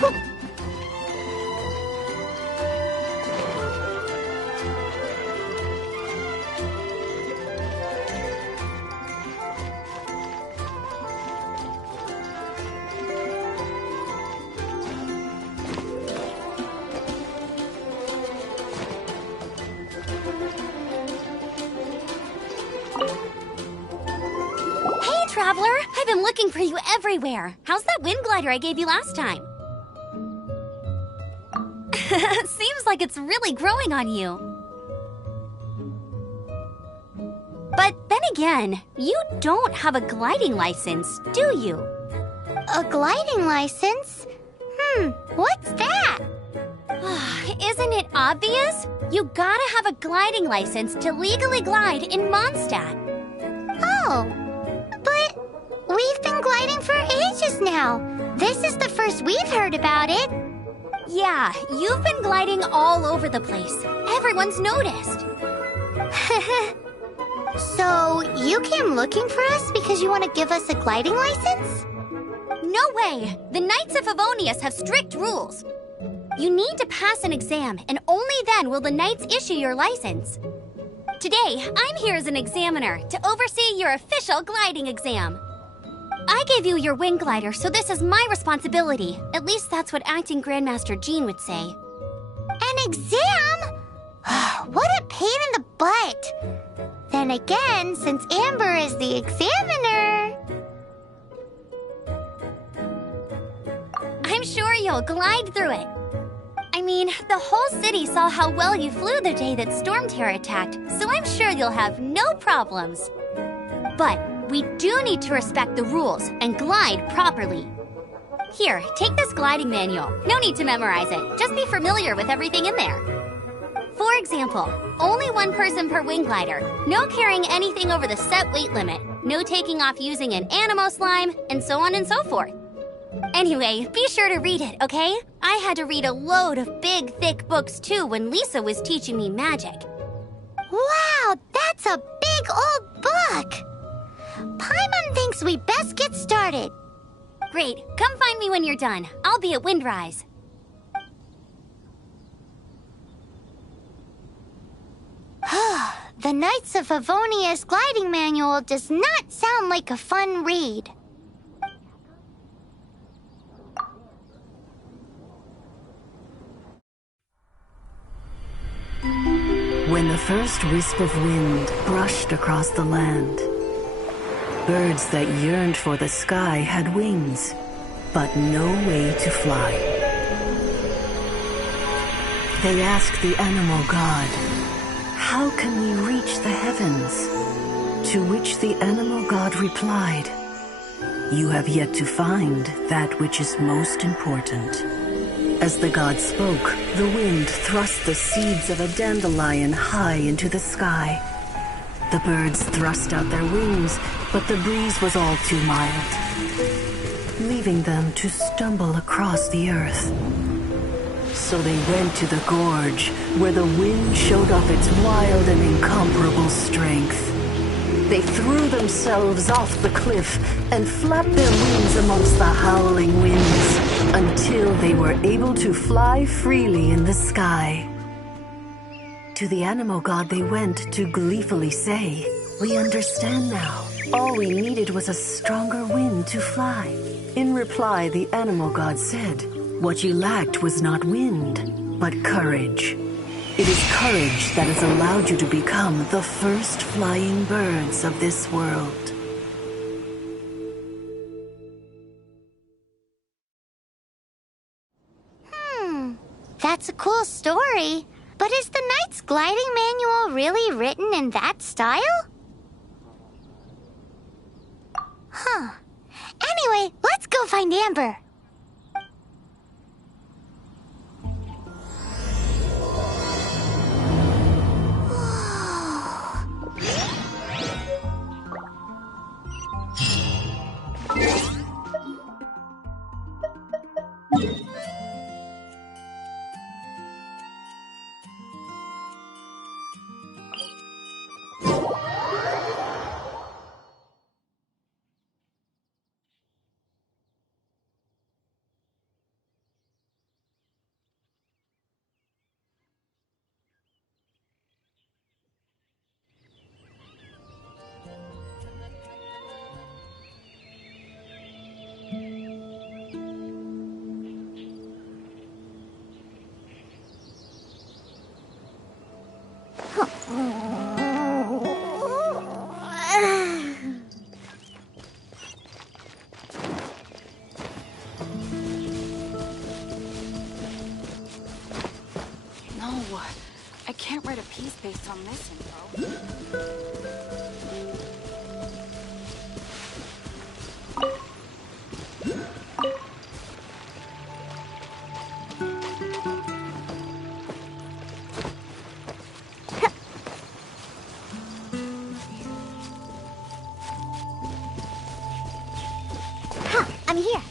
Hey, Traveler! I've been looking for you everywhere. How's that wind glider I gave you last time? Seems like it's really growing on you. But then again, you don't have a gliding license, do you? A gliding license? What's that? Isn't it obvious? You gotta have a gliding license to legally glide in Mondstadt. Oh, but we've been gliding for ages now. This is the first we've heard about it. Yeah, you've been gliding all over the place. Everyone's noticed. So, you came looking for us because you want to give us a gliding license? No way! The Knights of Favonius have strict rules. You need to pass an exam, and only then will the Knights issue your license. Today, I'm here as an examiner to oversee your official gliding exam. I gave you your wing glider, so this is my responsibility. At least that's what Acting Grandmaster Jean would say. An exam? What a pain in the butt. Then again, since Amber is the examiner... I'm sure you'll glide through it. I mean, the whole city saw how well you flew the day that Stormterror attacked, so I'm sure you'll have no problems. But we do need to respect the rules and glide properly. Here, take this gliding manual. No need to memorize it. Just be familiar with everything in there. For example, only one person per wing glider, no carrying anything over the set weight limit, no taking off using an Animo slime, and so on and so forth. Anyway, be sure to read it, okay? I had to read a load of big, thick books too when Lisa was teaching me magic. Wow, that's a big old book! Paimon thinks we best get started. Great, come find me when you're done. I'll be at Windrise. The Knights of Favonius gliding manual does not sound like a fun read. When the first wisp of wind brushed across the land, birds that yearned for the sky had wings, but no way to fly. They asked the animal god, "How can we reach the heavens?" To which the animal god replied, "You have yet to find that which is most important." As the god spoke, the wind thrust the seeds of a dandelion high into the sky. The birds thrust out their wings, but the breeze was all too mild, leaving them to stumble across the earth. So they went to the gorge, where the wind showed off its wild and incomparable strength. They threw themselves off the cliff and flapped their wings amongst the howling winds until they were able to fly freely in the sky. To the animal god they went to gleefully say, "We understand now. All we needed was a stronger wind to fly." In reply, the animal god said, "What you lacked was not wind, but courage. It is courage that has allowed you to become the first flying birds of this world." That's a cool story. But is the Knight's gliding manual really written in that style? Anyway, let's go find Amber. I can't write a piece based on this info. I'm here.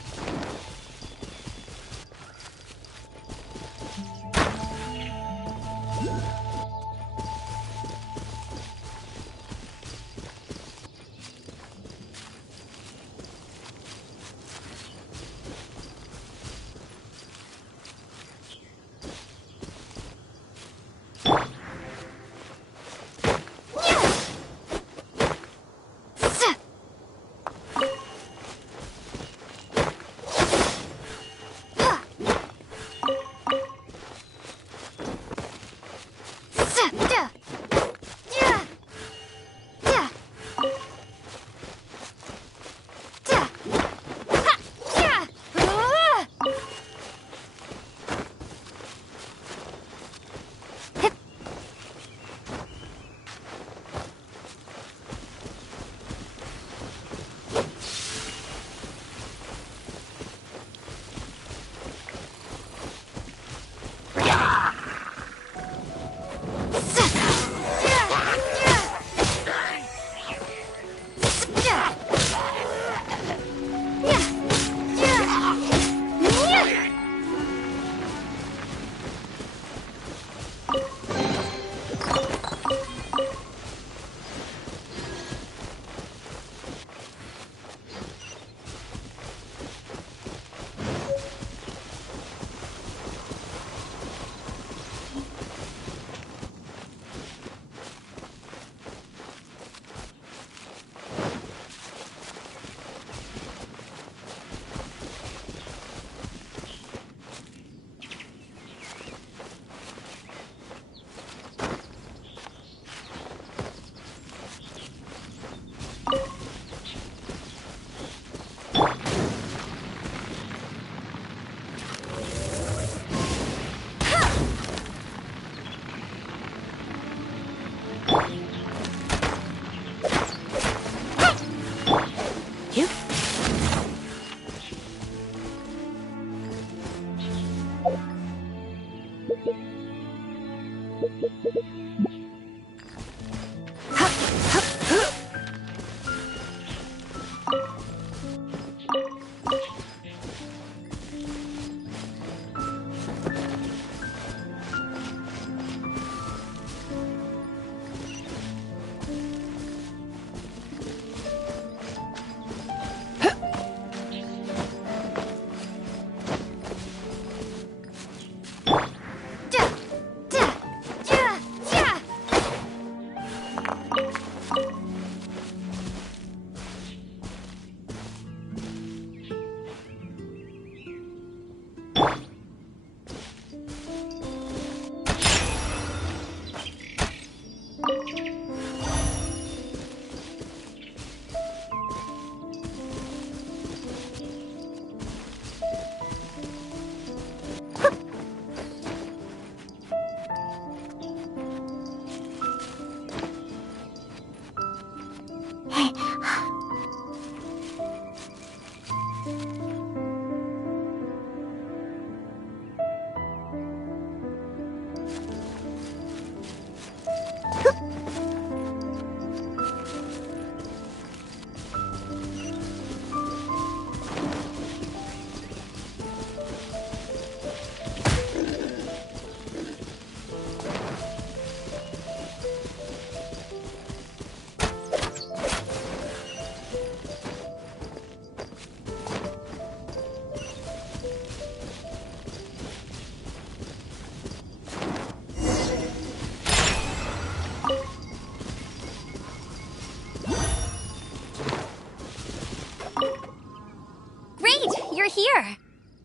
Here.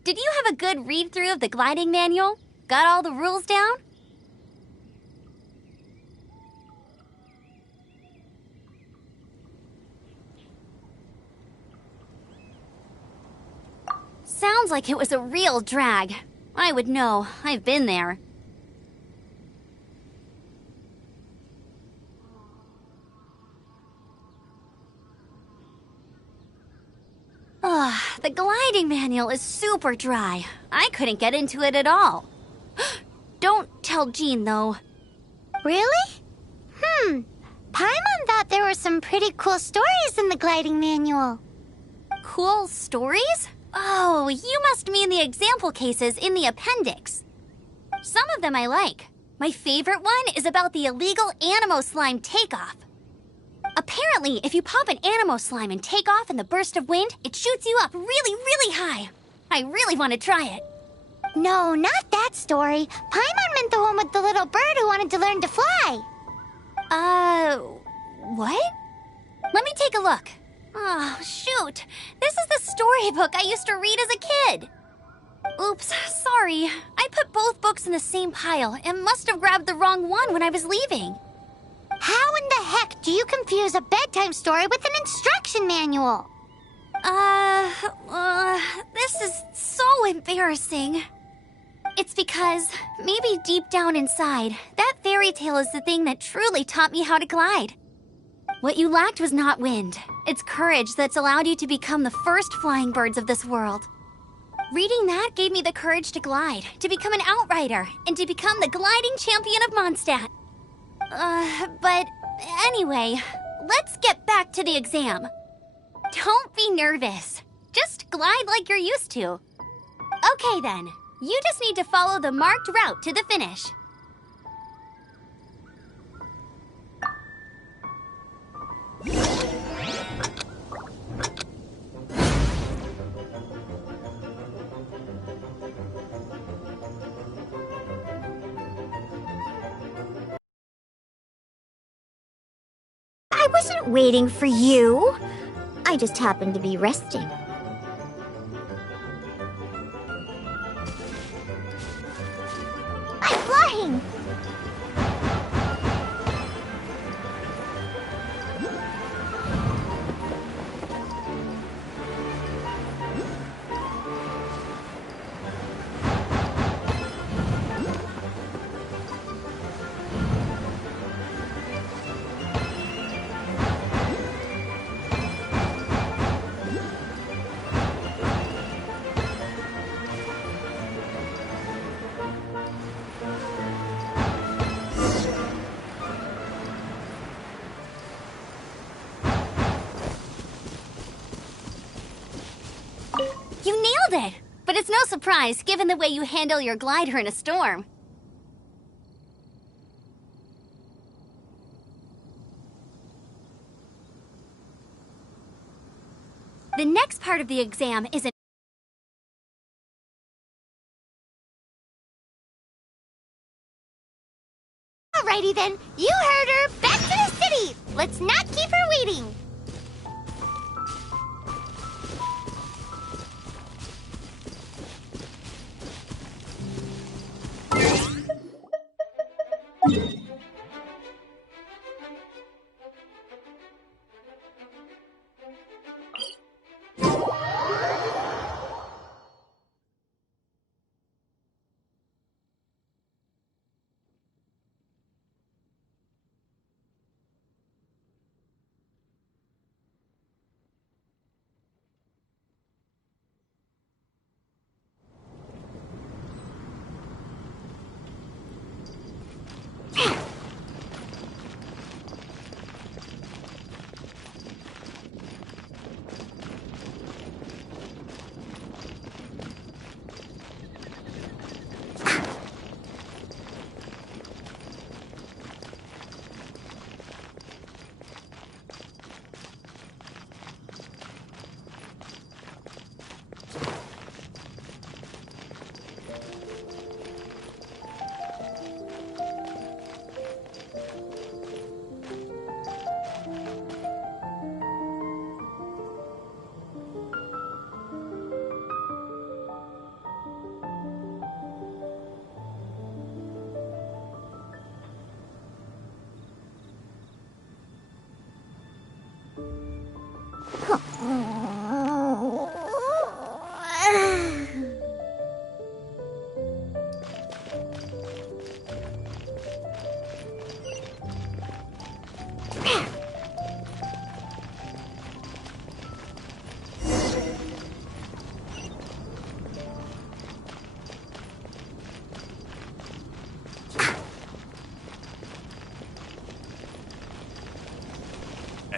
Did you have a good read-through of the gliding manual? Got all the rules down? Sounds like it was a real drag. I would know. I've been there. The gliding manual is super dry. I couldn't get into it at all. Don't tell Jean, though. Really? Paimon thought there were some pretty cool stories in the gliding manual. Cool stories? Oh, you must mean the example cases in the appendix. Some of them I like. My favorite one is about the illegal Animo slime takeoff. Apparently, if you pop an Animo slime and take off in the burst of wind, it shoots you up really, really high. I really want to try it. No, not that story. Paimon meant the one with the little bird who wanted to learn to fly. What? Let me take a look. Oh, shoot. This is the storybook I used to read as a kid. Oops, sorry. I put both books in the same pile and must have grabbed the wrong one when I was leaving. How in the heck do you confuse a bedtime story with an instruction manual? This is so embarrassing. It's because, maybe deep down inside, that fairy tale is the thing that truly taught me how to glide. What you lacked was not wind. It's courage that's allowed you to become the first flying birds of this world. Reading that gave me the courage to glide, to become an outrider, and to become the gliding champion of Mondstadt. But anyway, let's get back to the exam. Don't be nervous. Just glide like you're used to. Okay then, you just need to follow the marked route to the finish. I wasn't waiting for you. I just happened to be resting. I'm flying! You nailed it! But it's no surprise, given the way you handle your glider in a storm. The next part of the exam is an Alrighty then, you heard her. Back to the city. Let's not keep her waiting.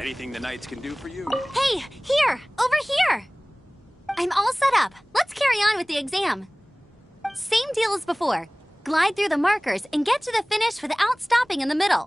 Anything the Knights can do for you? Hey, here! Over here! I'm all set up. Let's carry on with the exam. Same deal as before. Glide through the markers and get to the finish without stopping in the middle.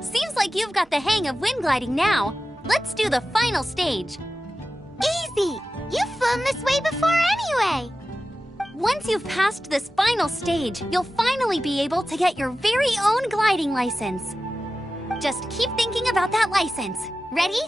Seems like you've got the hang of wind gliding now. Let's do the final stage. Easy! You've flown this way before anyway! Once you've passed this final stage, you'll finally be able to get your very own gliding license. Just keep thinking about that license. Ready?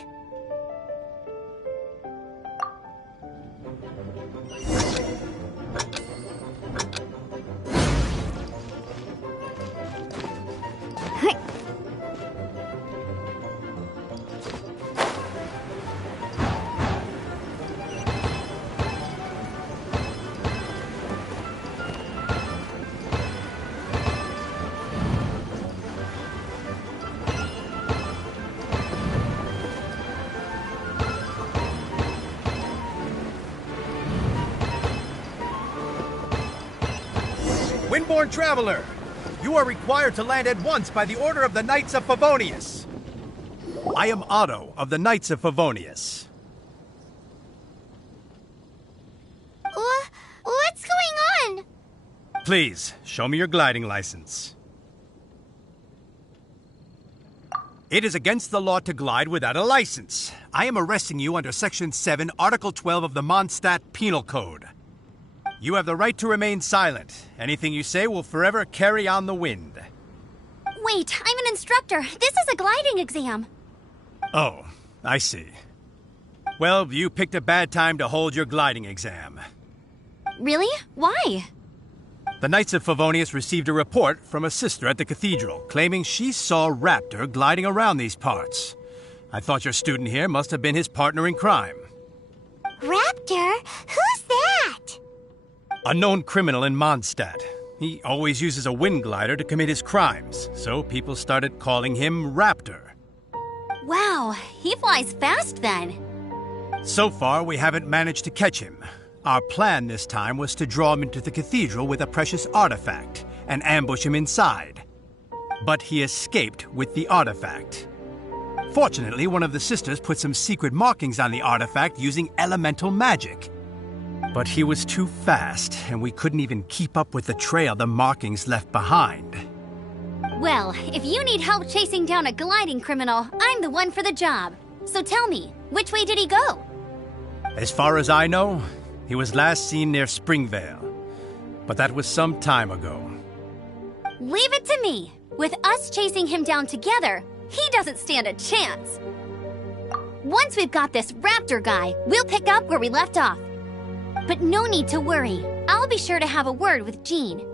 Windborne Traveler, you are required to land at once by the order of the Knights of Favonius. I am Otto of the Knights of Favonius. What's going on? Please, show me your gliding license. It is against the law to glide without a license. I am arresting you under Section 7, Article 12 of the Mondstadt Penal Code. You have the right to remain silent. Anything you say will forever carry on the wind. Wait, I'm an instructor. This is a gliding exam. Oh, I see. Well, you picked a bad time to hold your gliding exam. Really? Why? The Knights of Favonius received a report from a sister at the cathedral claiming she saw Raptor gliding around these parts. I thought your student here must have been his partner in crime. Raptor? Who's that? A known criminal in Mondstadt. He always uses a wind glider to commit his crimes, so people started calling him Raptor. Wow, he flies fast then. So far, we haven't managed to catch him. Our plan this time was to draw him into the cathedral with a precious artifact and ambush him inside. But he escaped with the artifact. Fortunately, one of the sisters put some secret markings on the artifact using elemental magic. But he was too fast, and we couldn't even keep up with the trail the markings left behind. Well, if you need help chasing down a gliding criminal, I'm the one for the job. So tell me, which way did he go? As far as I know, he was last seen near Springvale. But that was some time ago. Leave it to me. With us chasing him down together, he doesn't stand a chance. Once we've got this Raptor guy, we'll pick up where we left off. But no need to worry. I'll be sure to have a word with Jean.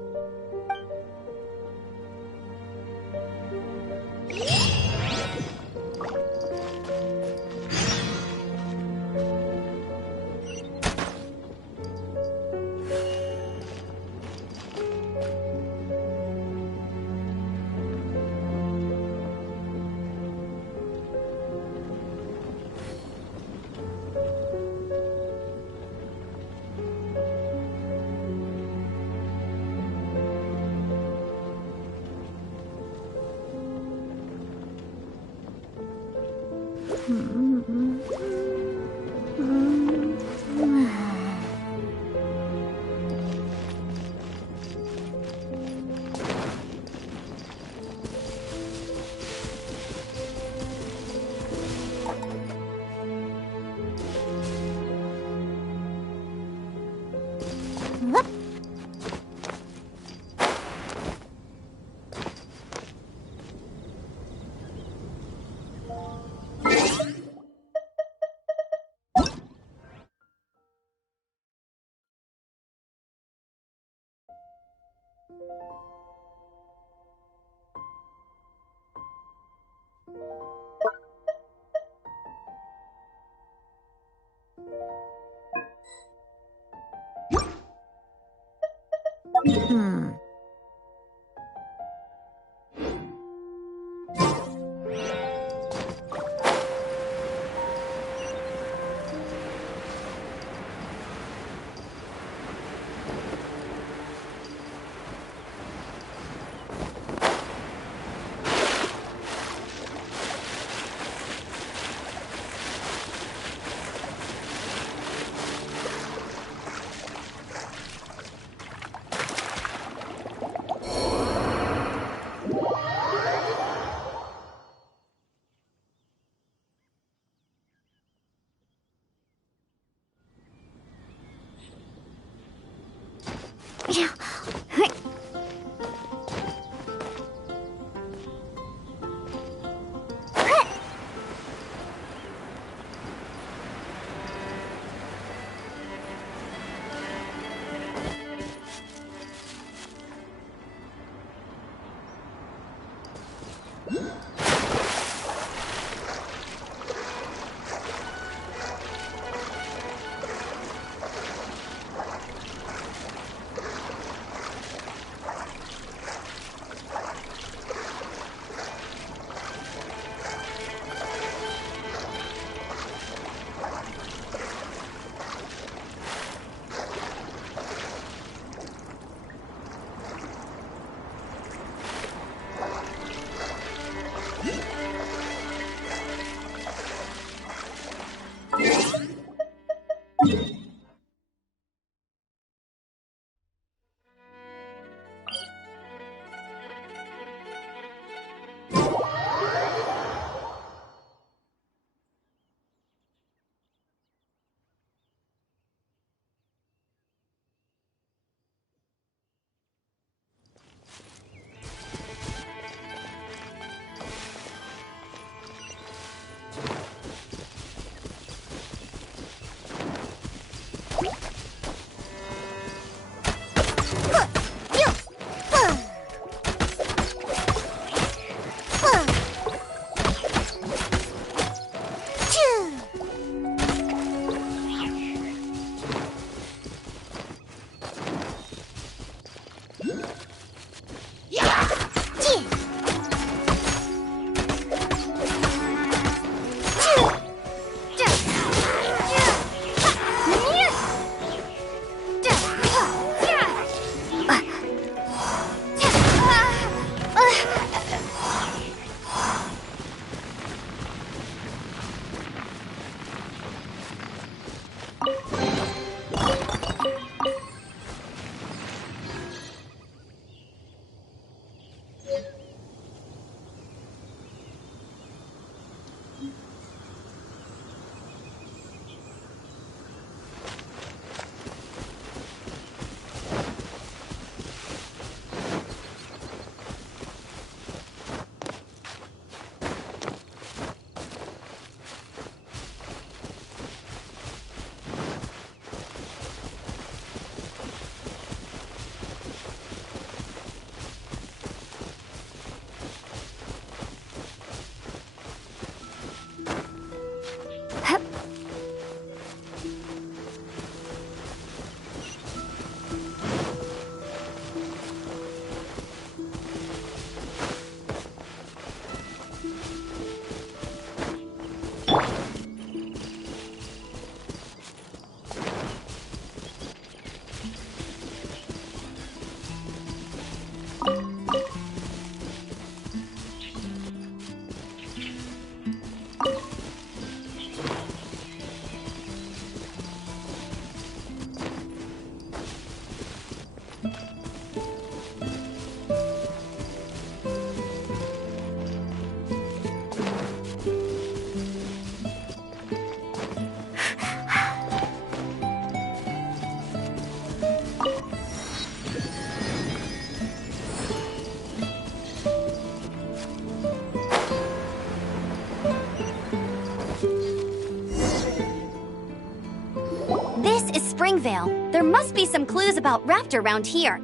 Stormvale. There must be some clues about Raptor around here.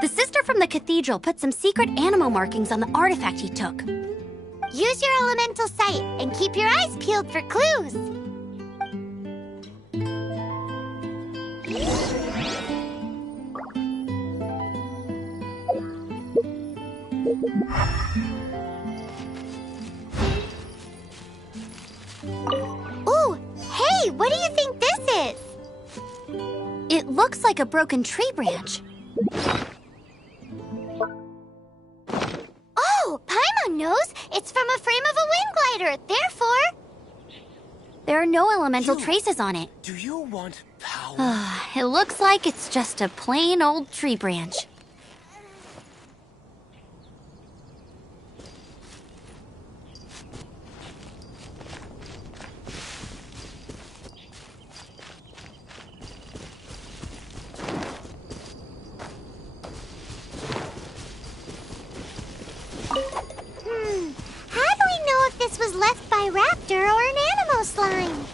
The sister from the cathedral put some secret animal markings on the artifact he took. Use your elemental sight and keep your eyes peeled for clues. Ooh, hey, what do you think this is? It looks like a broken tree branch. Oh, Paimon knows. It's from a frame of a wind glider. Therefore, There are no elemental traces on it. Do you want power? It looks like it's just a plain old tree branch. how do we know if this was left by Raptor or an Anemo slime?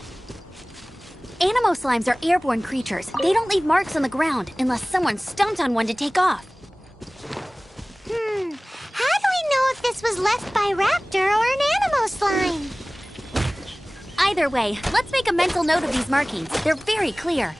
Anemo slimes are airborne creatures. They don't leave marks on the ground unless someone stomped on one to take off. How do we know if this was left by Raptor or an Anemo slime? Either way, let's make a mental note of these markings. They're very clear.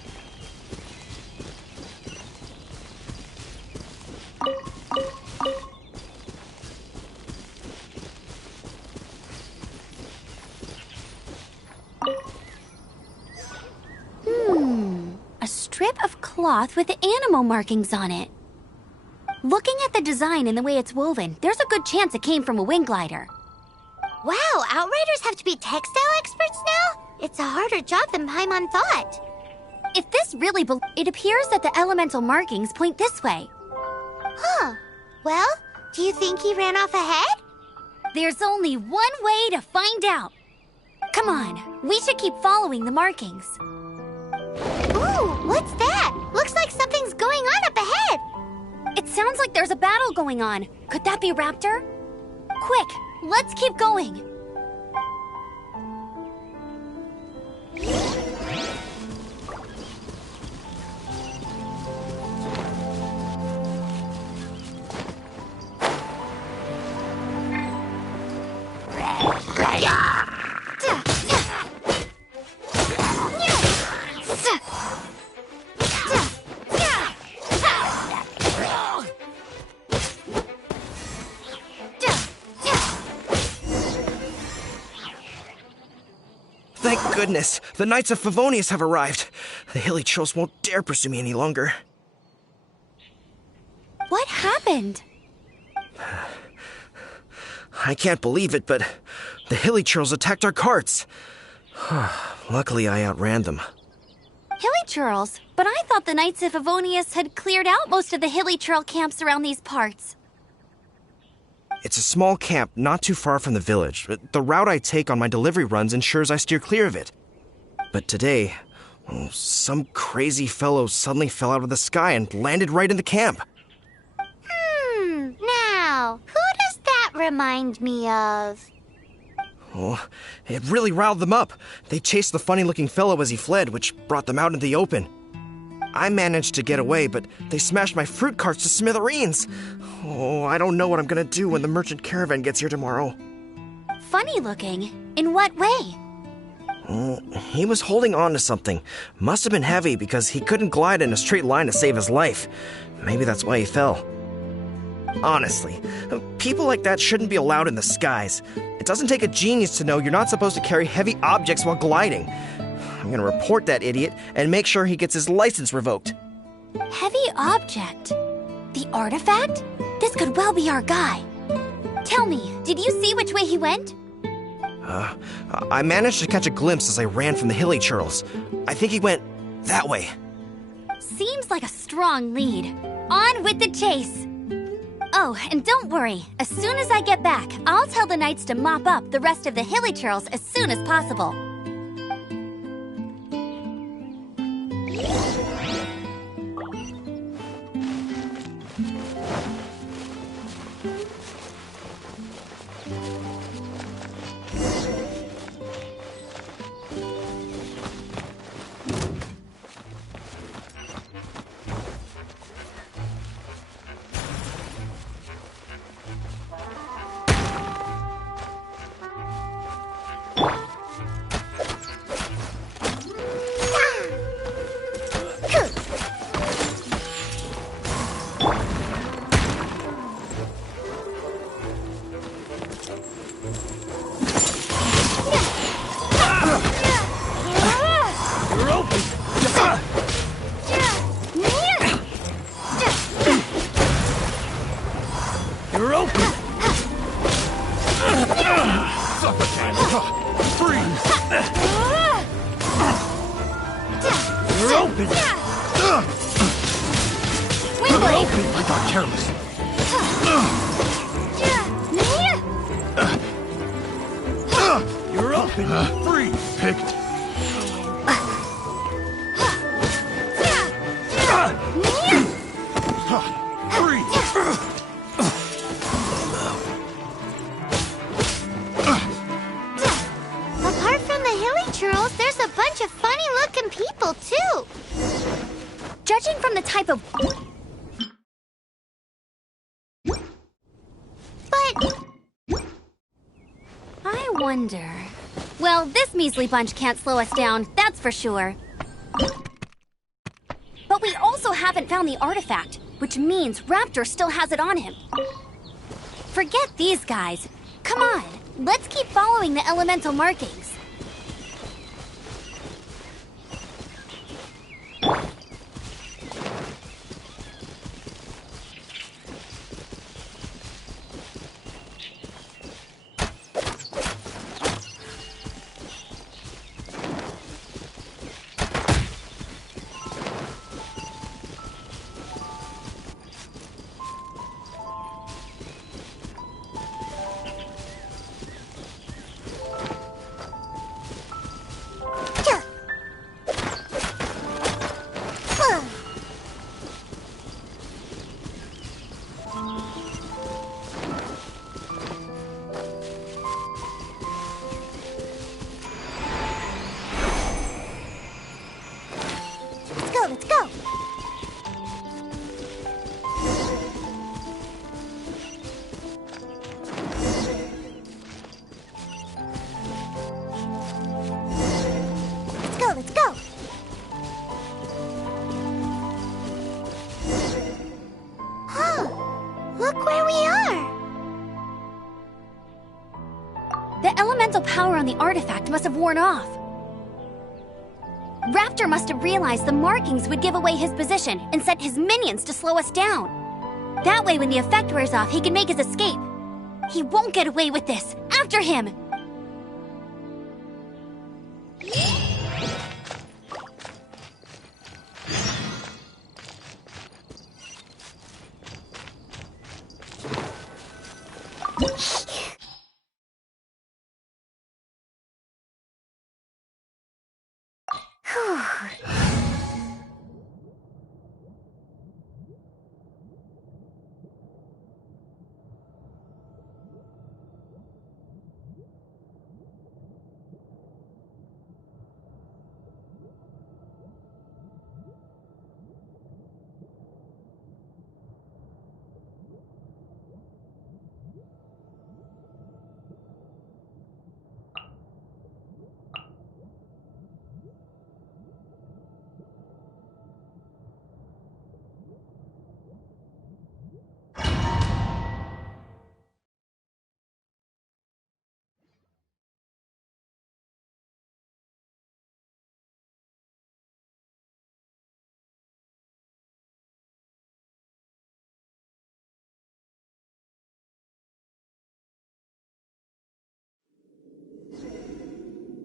A strip of cloth with animal markings on it. Looking at the design and the way it's woven, there's a good chance it came from a wind glider. Wow, Outriders have to be textile experts now? It's a harder job than Paimon thought. If this really it appears that the elemental markings point this way. Huh. Well, do you think he ran off ahead? There's only one way to find out. Come on, we should keep following the markings. Ooh, what's that? Looks like something's going on up ahead. It sounds like there's a battle going on. Could that be Raptor? Quick, let's keep going. Thank goodness, the Knights of Favonius have arrived. The Hilichurls won't dare pursue me any longer. What happened? I can't believe it, but the Hilichurls attacked our carts. Luckily, I outran them. Hilichurls? But I thought the Knights of Favonius had cleared out most of the Hilichurl camps around these parts. It's a small camp not too far from the village. The route I take on my delivery runs ensures I steer clear of it. But today, some crazy fellow suddenly fell out of the sky and landed right in the camp. Now, who does that remind me of? Oh, it really riled them up. They chased the funny-looking fellow as he fled, which brought them out into the open. I managed to get away, but they smashed my fruit carts to smithereens. Oh, I don't know what I'm gonna do when the merchant caravan gets here tomorrow. Funny looking? In what way? He was holding on to something. Must have been heavy because he couldn't glide in a straight line to save his life. Maybe that's why he fell. Honestly, people like that shouldn't be allowed in the skies. It doesn't take a genius to know you're not supposed to carry heavy objects while gliding. I'm gonna report that idiot and make sure he gets his license revoked. Heavy object? The artifact? This could well be our guy. Tell me, did you see which way he went? I managed to catch a glimpse as I ran from the Hilichurls. I think he went that way. Seems like a strong lead. On with the chase. Oh, and don't worry. As soon as I get back, I'll tell the Knights to mop up the rest of the Hilichurls as soon as possible. You're open! You're open! Suffocate! Freeze! You're open! You're open! I got careless. You're open! Freeze! Picked! Apart from the hilly churls, there's a bunch of funny-looking people, too. Judging from the type of... But I wonder... Well, this measly bunch can't slow us down, that's for sure. But we also haven't found the artifact, which means Raptor still has it on him. Forget these guys. Come on, let's keep following the elemental markings. let's go. Let's go, let's go. Huh. Look where we are. The elemental power on the artifact must have worn off. Raptor must have realized the markings would give away his position and sent his minions to slow us down. That way, when the effect wears off, he can make his escape. He won't get away with this. After him!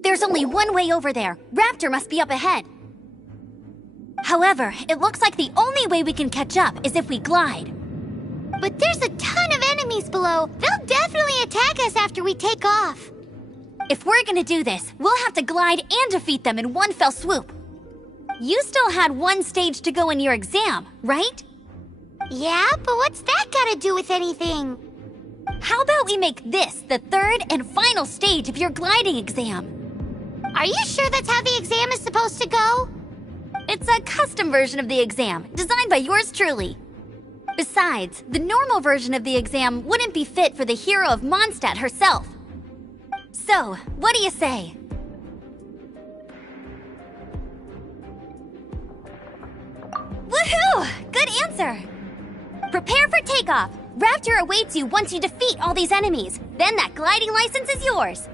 There's only one way over there. Raptor must be up ahead. However, it looks like the only way we can catch up is if we glide. But there's a ton of enemies below. They'll definitely attack us after we take off. If we're gonna do this, we'll have to glide and defeat them in one fell swoop. You still had one stage to go in your exam, right? Yeah, but what's that gotta do with anything? How about we make this the third and final stage of your gliding exam? Are you sure that's how the exam is supposed to go? It's a custom version of the exam, designed by yours truly. Besides, the normal version of the exam wouldn't be fit for the hero of Mondstadt herself. So, what do you say? Woohoo! Good answer! Prepare for takeoff! Raptor awaits you once you defeat all these enemies. Then that gliding license is yours.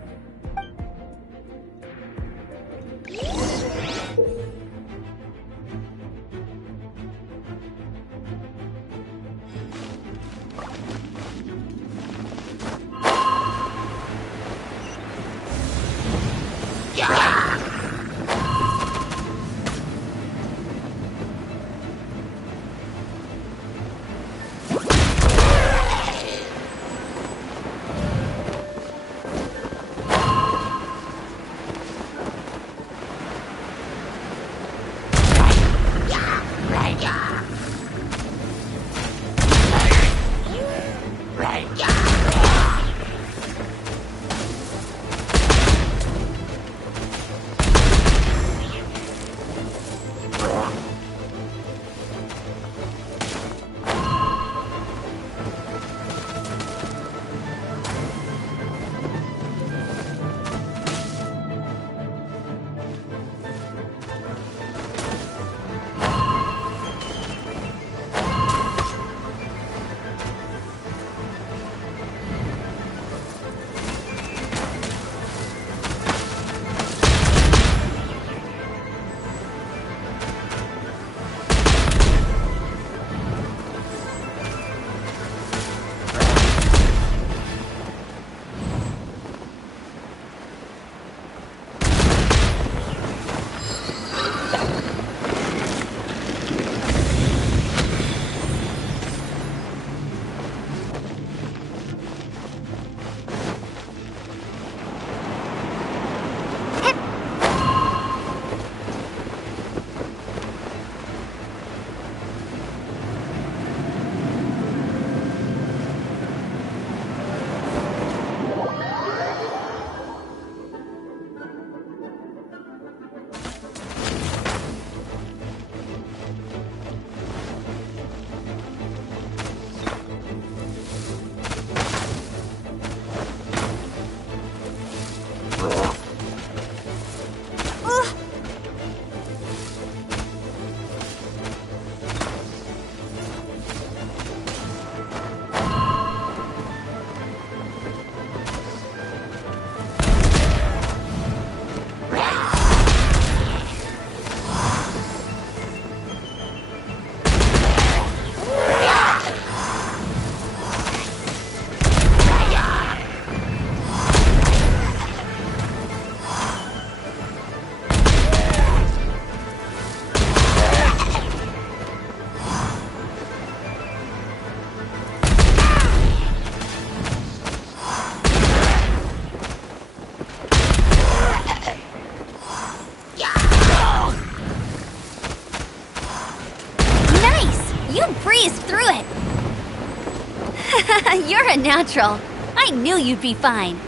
You're a natural. I knew you'd be fine.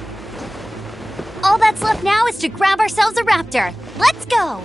All that's left now is to grab ourselves a raptor. Let's go!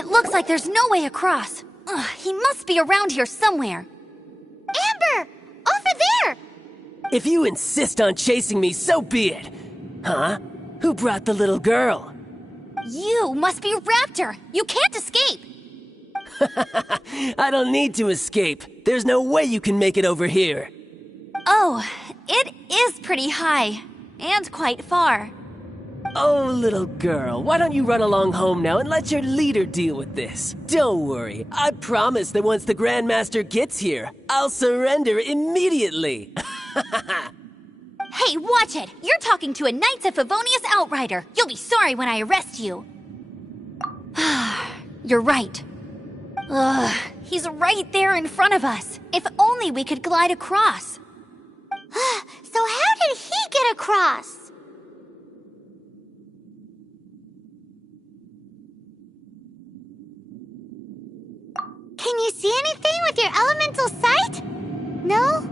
It looks like there's no way across. Ugh, he must be around here somewhere. Amber! Over there! If you insist on chasing me, so be it. Huh? Who brought the little girl? You must be Raptor! You can't escape! I don't need to escape. There's no way you can make it over here. Oh, it is pretty high. And quite far. Oh, little girl, why don't you run along home now and let your leader deal with this? Don't worry, I promise that once the Grandmaster gets here, I'll surrender immediately. Hey, watch it! You're talking to a Knights of Favonius outrider! You'll be sorry when I arrest you! You're right. Ugh, he's right there in front of us. If only we could glide across. So how did he get across? Can you see anything with your elemental sight? No?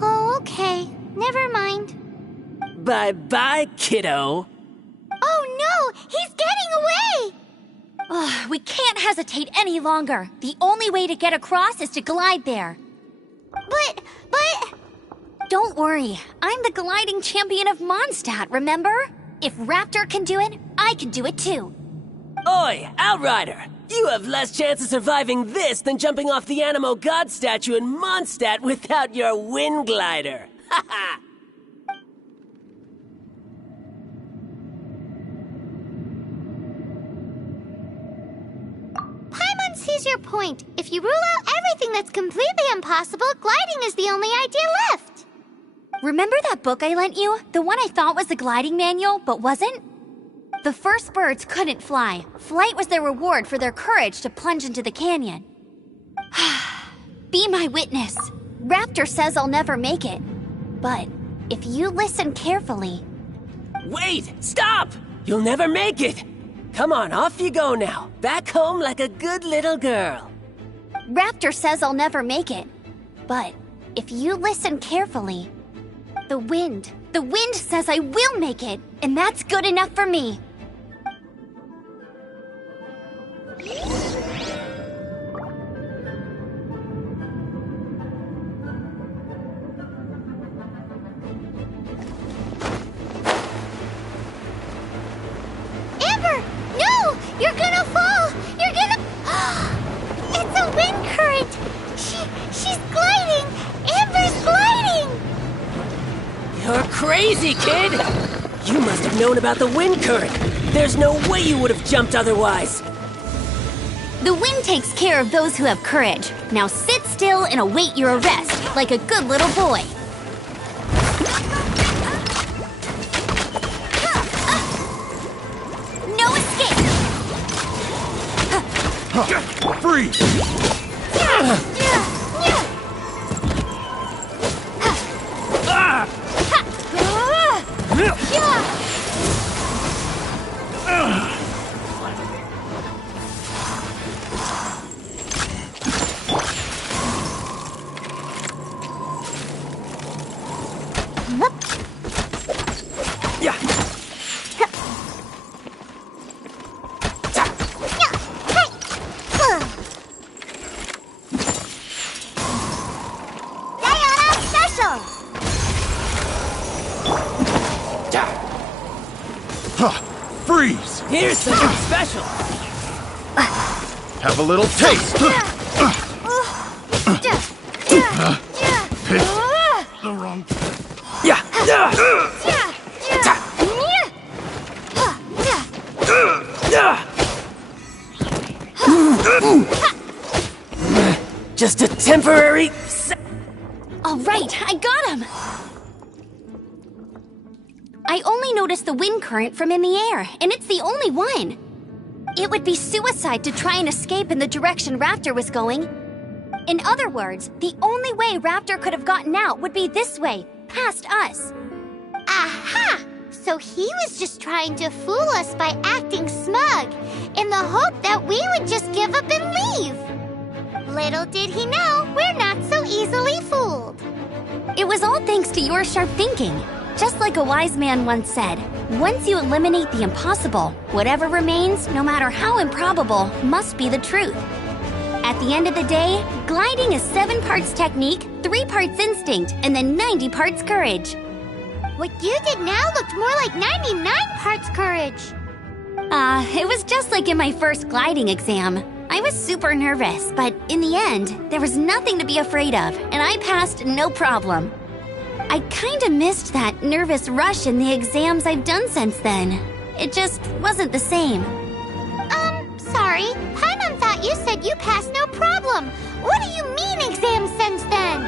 Oh, okay. Never mind. Bye-bye, kiddo. Oh no! He's getting away! Ugh, we can't hesitate any longer. The only way to get across is to glide there. But... Don't worry. I'm the gliding champion of Mondstadt, remember? If Raptor can do it, I can do it too. Oi, Outrider! You have less chance of surviving this than jumping off the Animo God statue in Mondstadt without your wind glider. Ha ha! Paimon sees your point. If you rule out everything that's completely impossible, gliding is the only idea left. Remember that book I lent you? The one I thought was the gliding manual, but wasn't? The first birds couldn't fly. Flight was their reward for their courage to plunge into the canyon. Be my witness. Raptor says I'll never make it. But if you listen carefully... Wait! Stop! You'll never make it! Come on, off you go now. Back home like a good little girl. Raptor says I'll never make it. But if you listen carefully... The wind says I will make it, and that's good enough for me. Amber! No! You're gonna fall! You're gonna... It's a wind current! She's gliding! Amber's gliding! You're crazy, kid! You must have known about the wind current. There's no way you would have jumped otherwise. The wind takes care of those who have courage. Now sit still and await your arrest, like a good little boy. No escape! Freeze! Freeze! Here's something special. Have a little taste! Pick the wrong... Just a temporary... All right, I got him! I only noticed the wind current from in the air, and it's the only one. It would be suicide to try and escape in the direction Raptor was going. In other words, the only way Raptor could have gotten out would be this way, past us. Aha! So he was just trying to fool us by acting smug, in the hope that we would just give up and leave. Little did he know, we're not so easily fooled. It was all thanks to your sharp thinking. Just like a wise man once said, Once you eliminate the impossible, whatever remains, no matter how improbable, must be the truth. At the end of the day, gliding is 7 parts technique, 3 parts instinct, and then 90 parts courage. What you did now looked more like 99 parts courage. It was just like in my first gliding exam. I was super nervous, but in the end, there was nothing to be afraid of, and I passed no problem. I kinda missed that nervous rush in the exams I've done since then. It just wasn't the same. Sorry. Paimon thought you said you passed no problem. What do you mean exams since then?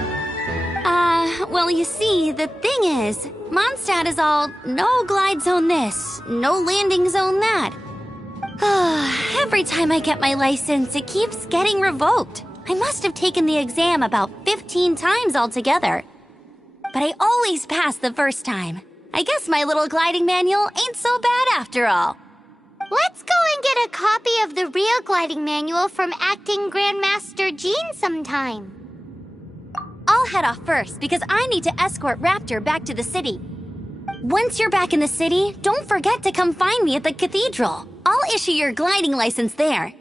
Well, you see, the thing is, Mondstadt is all no glide zone this, no landing zone that. Every time I get my license, it keeps getting revoked. I must have taken the exam about 15 times altogether. But I always pass the first time. I guess my little gliding manual ain't so bad after all. Let's go and get a copy of the real gliding manual from Acting Grandmaster Jean sometime. I'll head off first because I need to escort Raptor back to the city. Once you're back in the city, don't forget to come find me at the cathedral. I'll issue your gliding license there.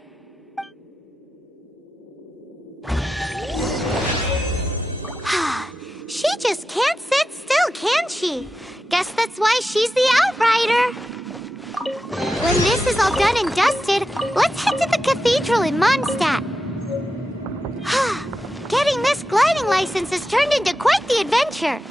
She just can't sit still, can she? Guess that's why she's the Outrider. When this is all done and dusted, let's head to the cathedral in Mondstadt. Getting this gliding license has turned into quite the adventure.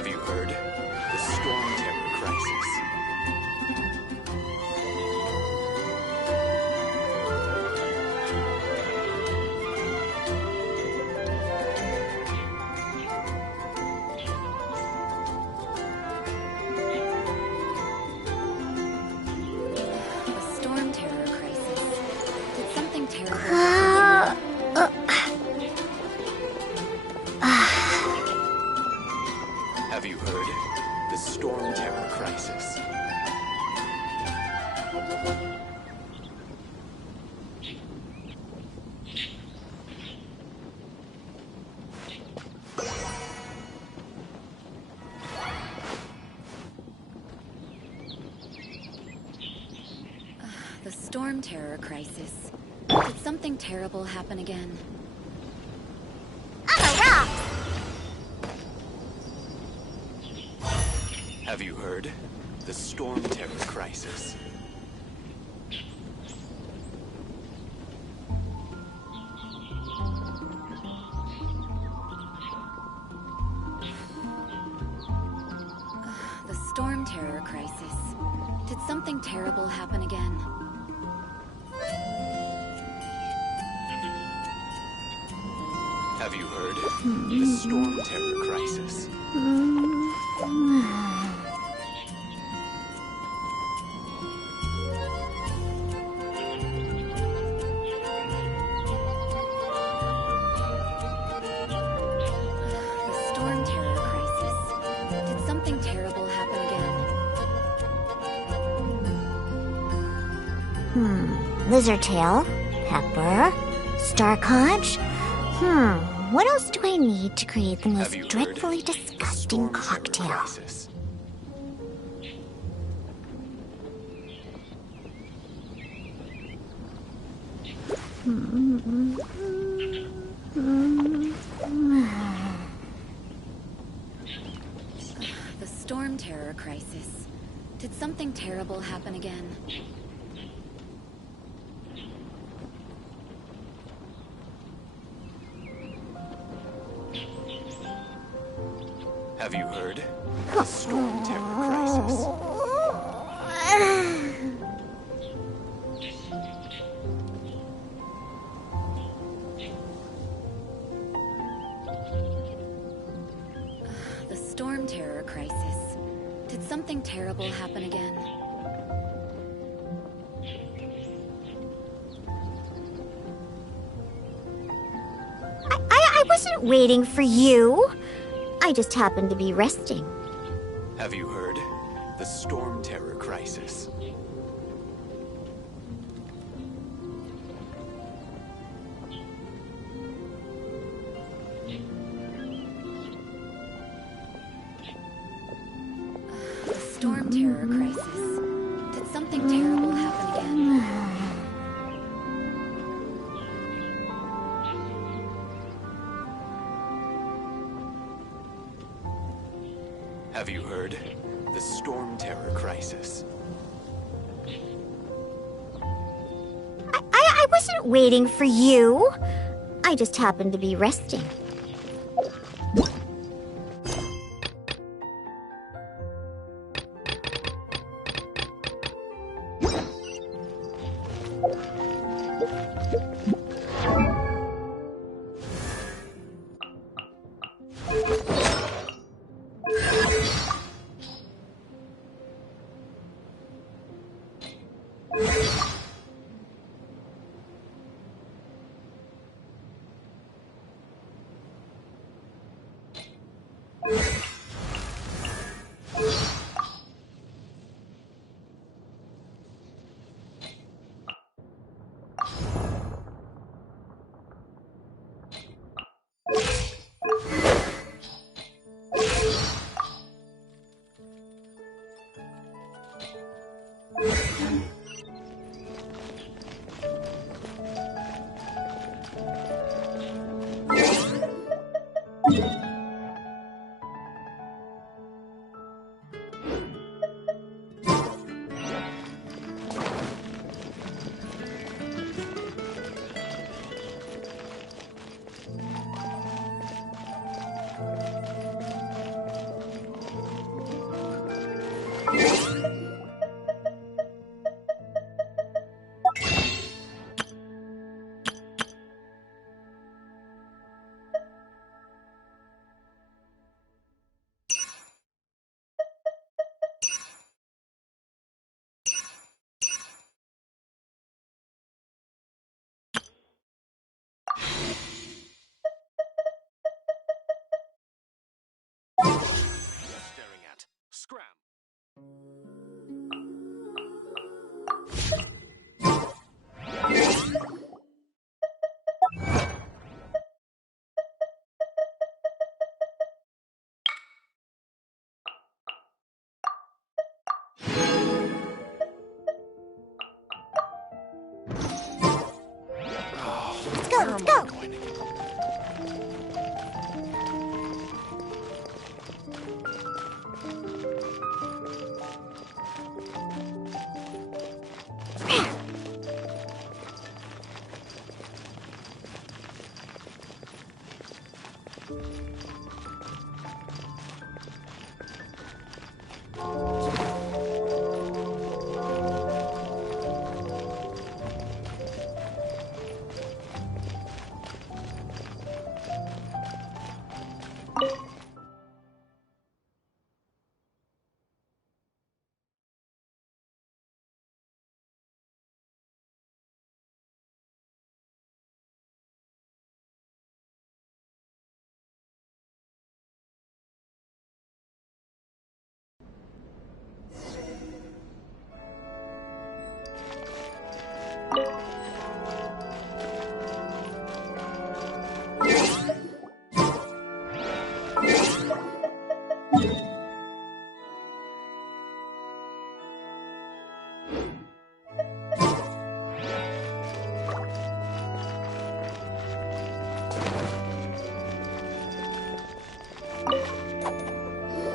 Have you heard? The Storm Terror Crisis. The Storm Terror Crisis. Did something terrible Have you heard? The Storm Terror Crisis. The Storm Terror Crisis. Did something terrible happen again? I'm a rock! Have you heard? The Storm Terror Crisis. The Storm Terror Crisis. Did something terrible happen again? Have you heard? The Storm Terror Crisis. The Storm Terror Crisis. Did something terrible happen again? Lizard Tail, Pepper, Starconch. What else do I need to create the Have you most heard? dreadfully The disgusting Storm Terror cocktail? Crisis. The Storm Terror Crisis. Did something terrible happen again? Have you heard? The Storm Terror Crisis. The Storm Terror Crisis. Did something terrible happen again? I wasn't waiting for you. I just happened to be resting. Have you heard? The Storm Terror Crisis. The Storm Terror Crisis. Did something terrible happen again? Have you heard? The Storm Terror Crisis. I wasn't waiting for you. I just happened to be resting. Let's go, let's go.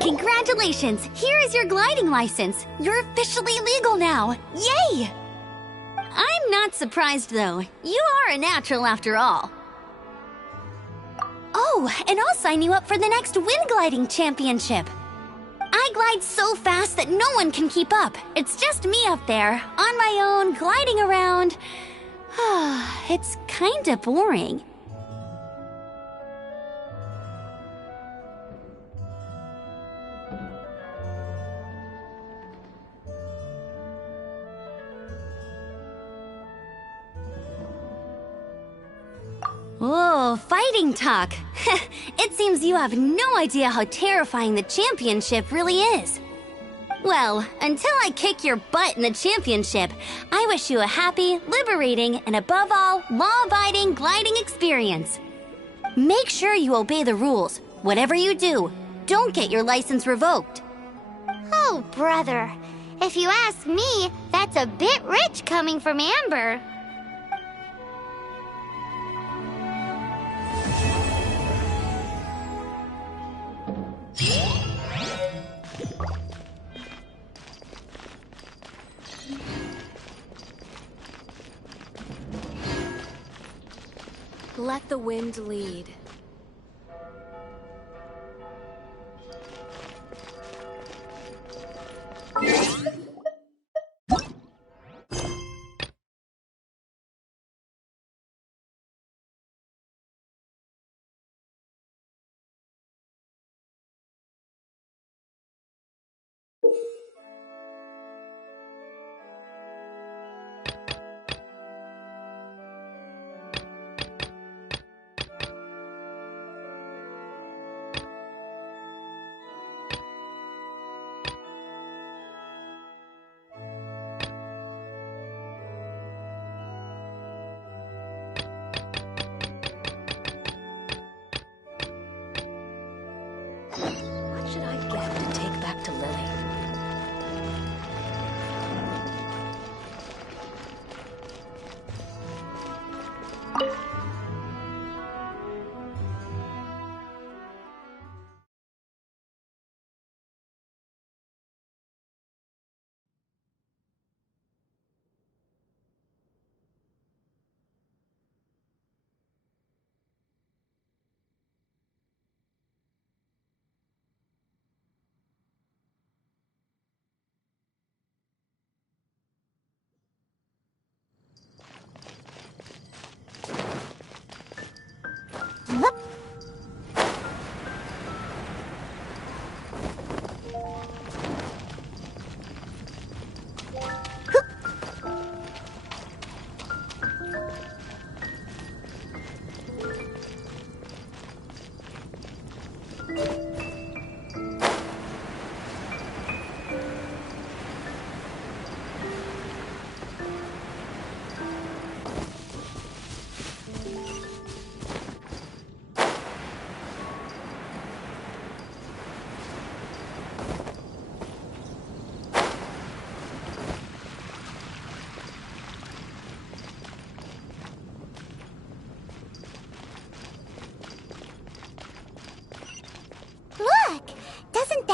Congratulations! Here is your gliding license. You're officially legal now. Yay! I'm not surprised, though. You are a natural after all. Oh, and I'll sign you up for the next wind gliding championship. I glide so fast that no one can keep up. It's just me up there, on my own, gliding around. It's kinda boring. Oh, fighting talk. It seems you have no idea how terrifying the championship really is. Well, until I kick your butt in the championship, I wish you a happy, liberating, and above all, law-abiding gliding experience. Make sure you obey the rules. Whatever you do, don't get your license revoked. Oh, brother. If you ask me, that's a bit rich coming from Amber. Let the wind lead.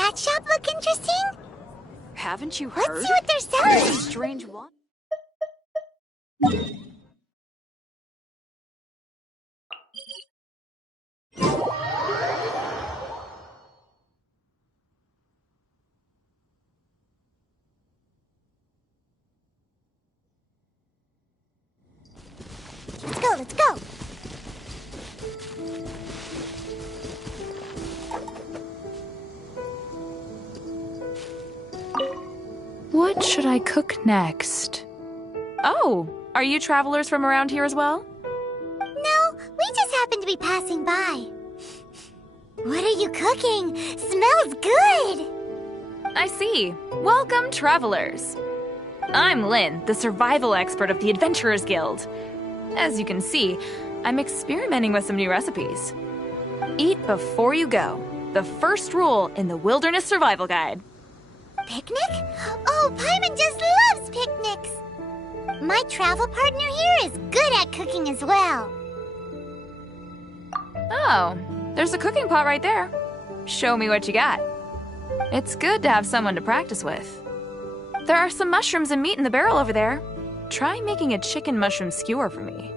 that shop look interesting? Haven't you heard? Let's see what they're selling. Strange one. Let's go, let's go. What should I cook next? Oh, are you travelers from around here as well? No, we just happened to be passing by. What are you cooking? Smells good! I see. Welcome, travelers. I'm Lynn, the survival expert of the Adventurers Guild. As you can see, I'm experimenting with some new recipes. Eat before you go. The first rule in the Wilderness Survival Guide. Picnic? Oh, Paimon just loves picnics! My travel partner here is good at cooking as well. Oh, there's a cooking pot right there. Show me what you got. It's good to have someone to practice with. There are some mushrooms and meat in the barrel over there. Try making a chicken mushroom skewer for me.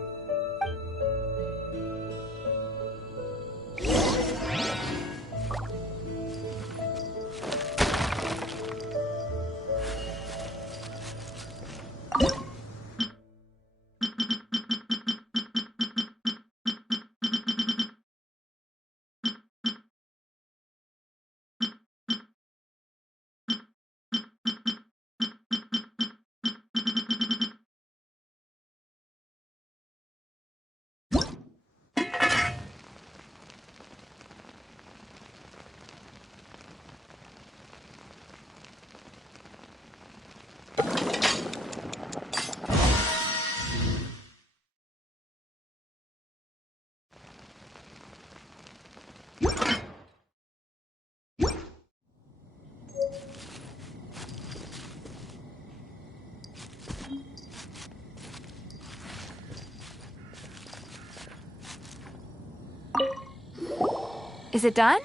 Is it done?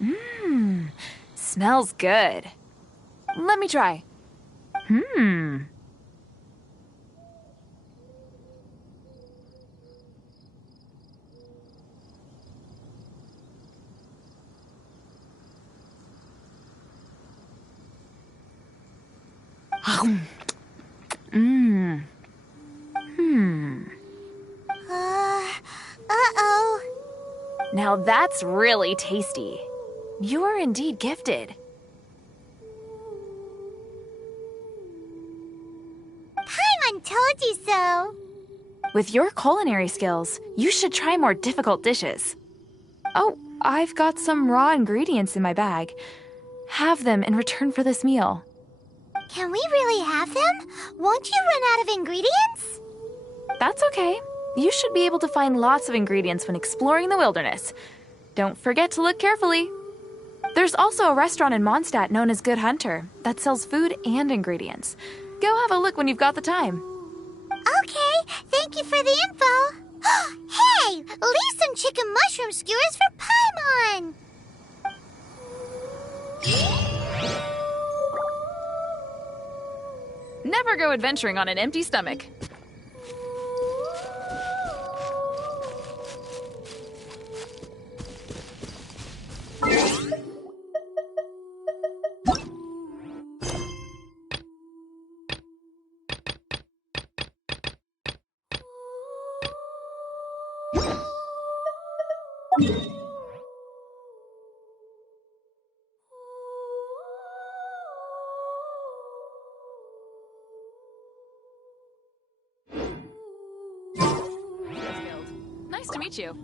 Mmm, smells good. Let me try. Uh-oh. Now that's really tasty. You are indeed gifted. Paimon told you so. With your culinary skills, you should try more difficult dishes. Oh, I've got some raw ingredients in my bag. Have them in return for this meal. Can we really have them? Won't you run out of ingredients? That's okay. You should be able to find lots of ingredients when exploring the wilderness. Don't forget to look carefully. There's also a restaurant in Mondstadt known as Good Hunter that sells food and ingredients. Go have a look when you've got the time. Okay, thank you for the info. Hey, leave some chicken mushroom skewers for Paimon. Never go adventuring on an empty stomach. Nice to meet you.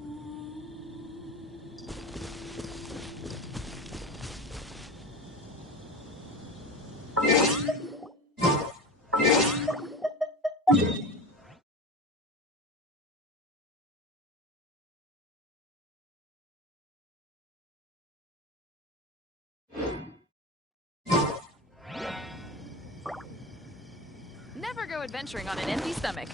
Never go adventuring on an empty stomach.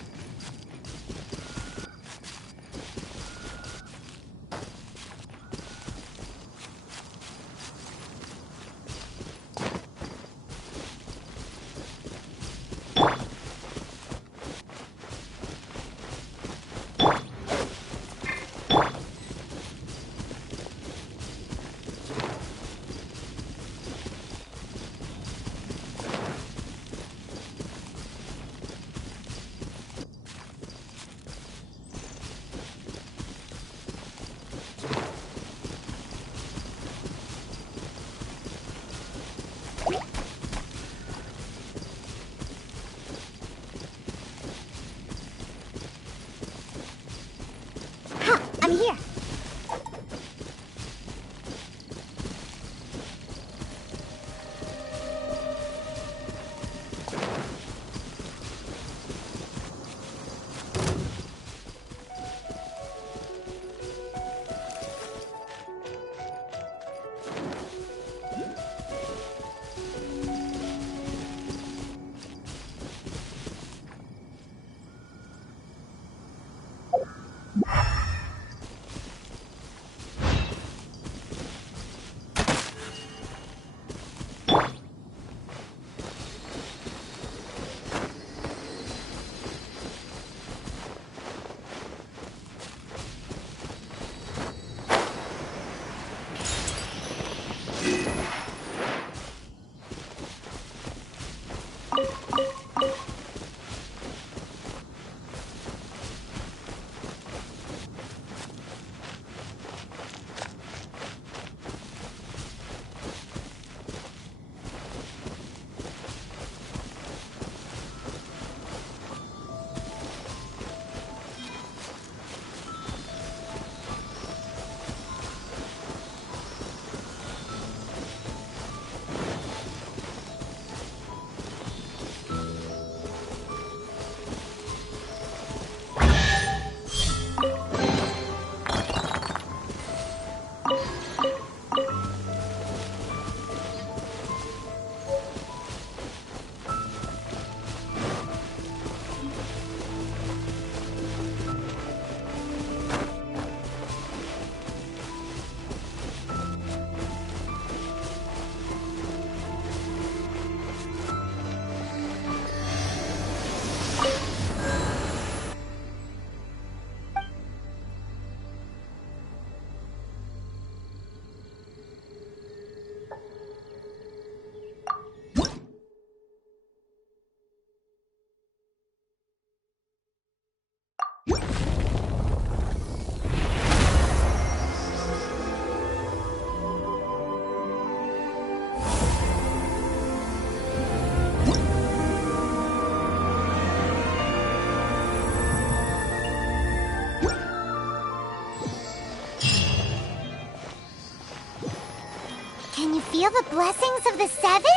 Can you feel the blessings of the seven?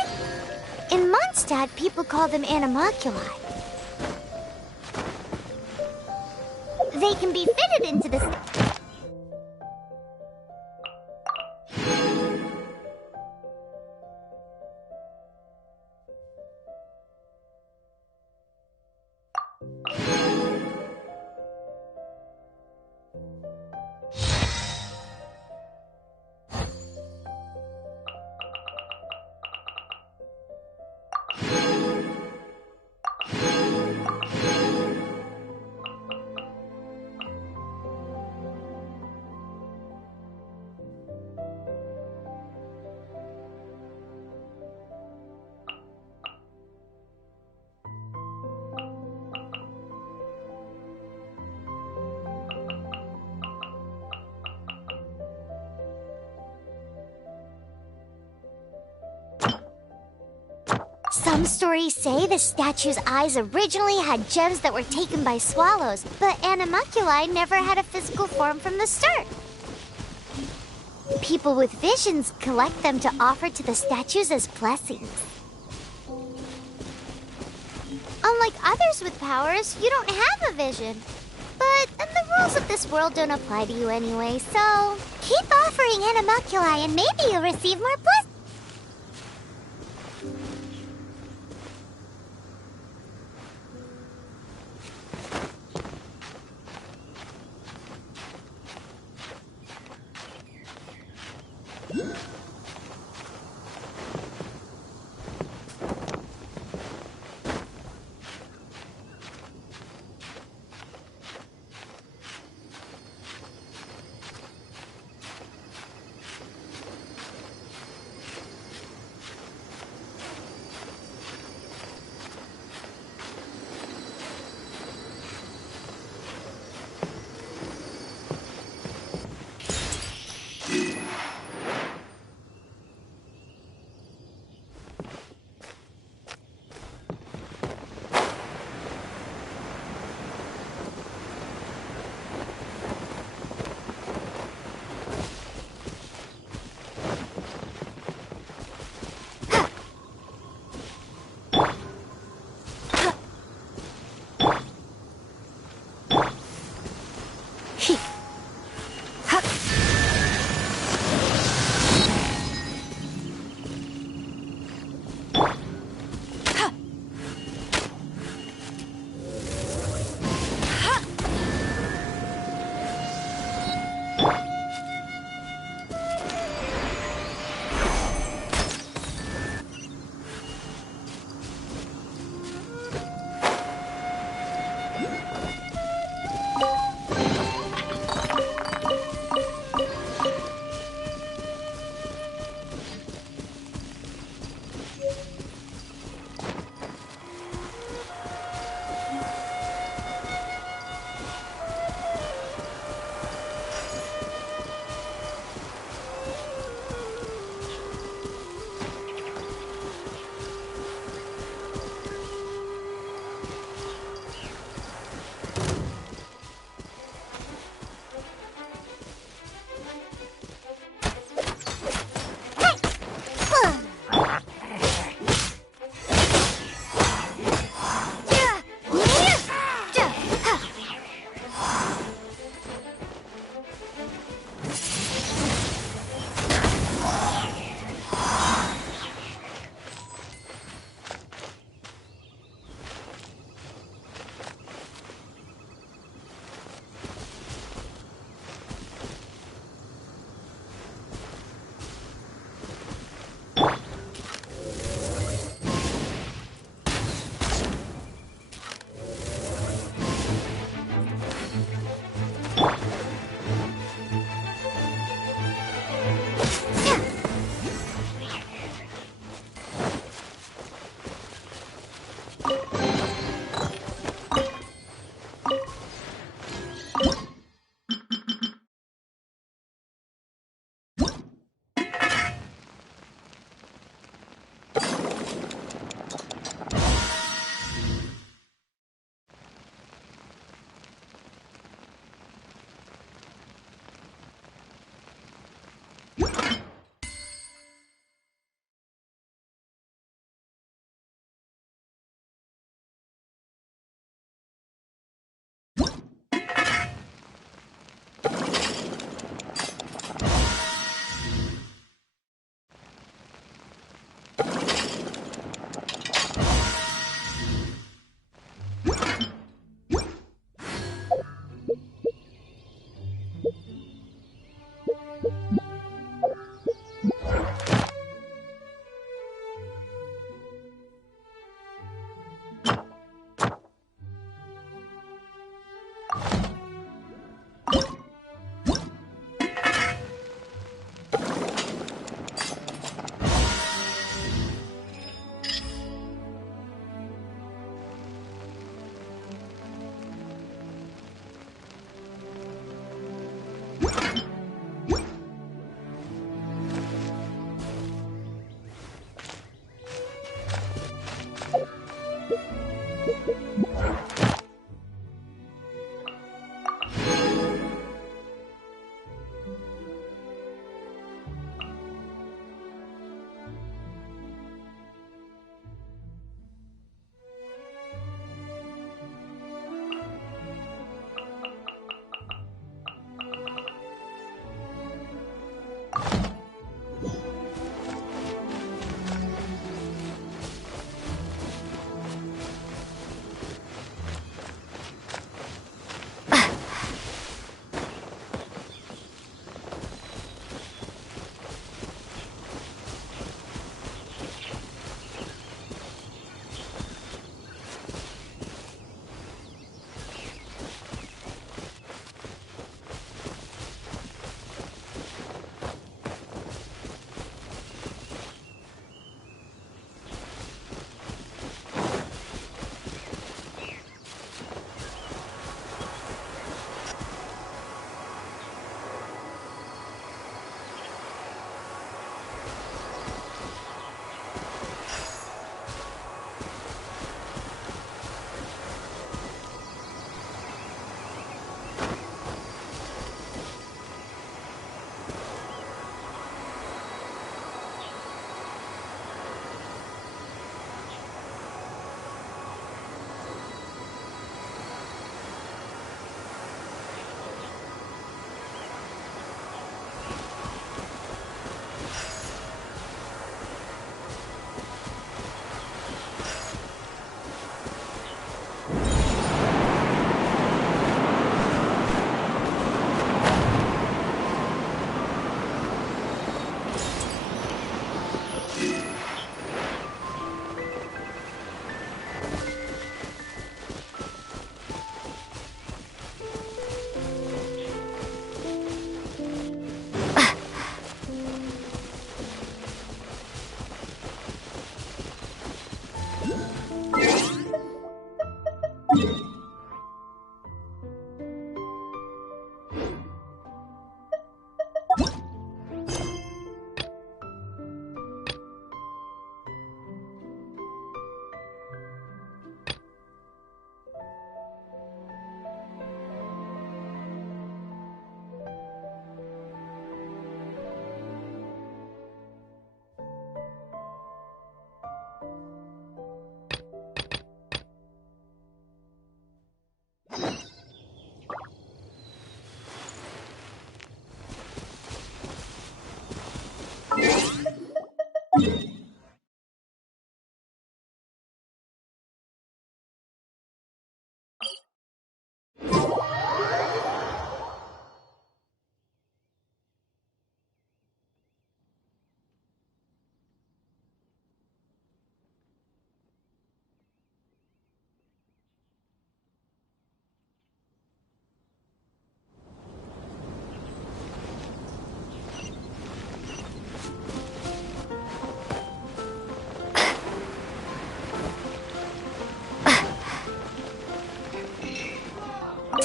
In Mondstadt, people call them animalculi. They can be fitted into the... Some stories say the statue's eyes originally had gems that were taken by swallows, but animalculi never had a physical form from the start. People with visions collect them to offer to the statues as blessings. Unlike others with powers, you don't have a vision. But the rules of this world don't apply to you anyway, so keep offering animalculi and maybe you'll receive more blessings.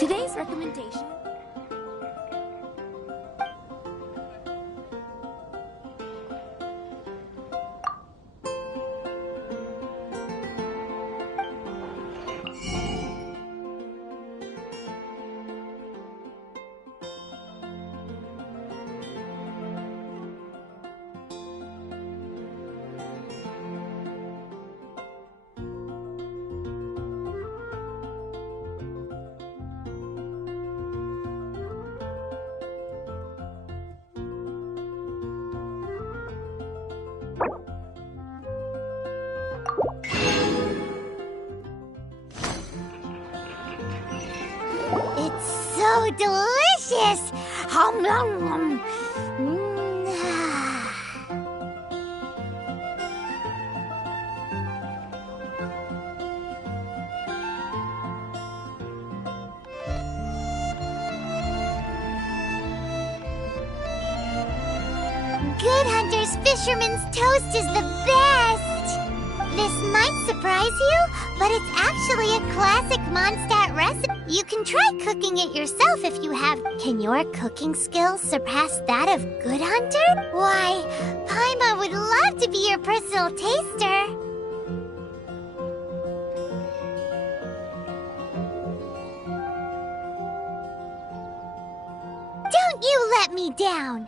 Today's recommendation. It's so delicious! Hum, nom, nom. Good Hunter's Fisherman's Toast is the best! This might surprise you, but it's actually a classic Mondstadt recipe. You can try cooking it yourself if you have. Can your cooking skills surpass that of Good Hunter? Why, Paimon would love to be your personal taster. Don't you let me down!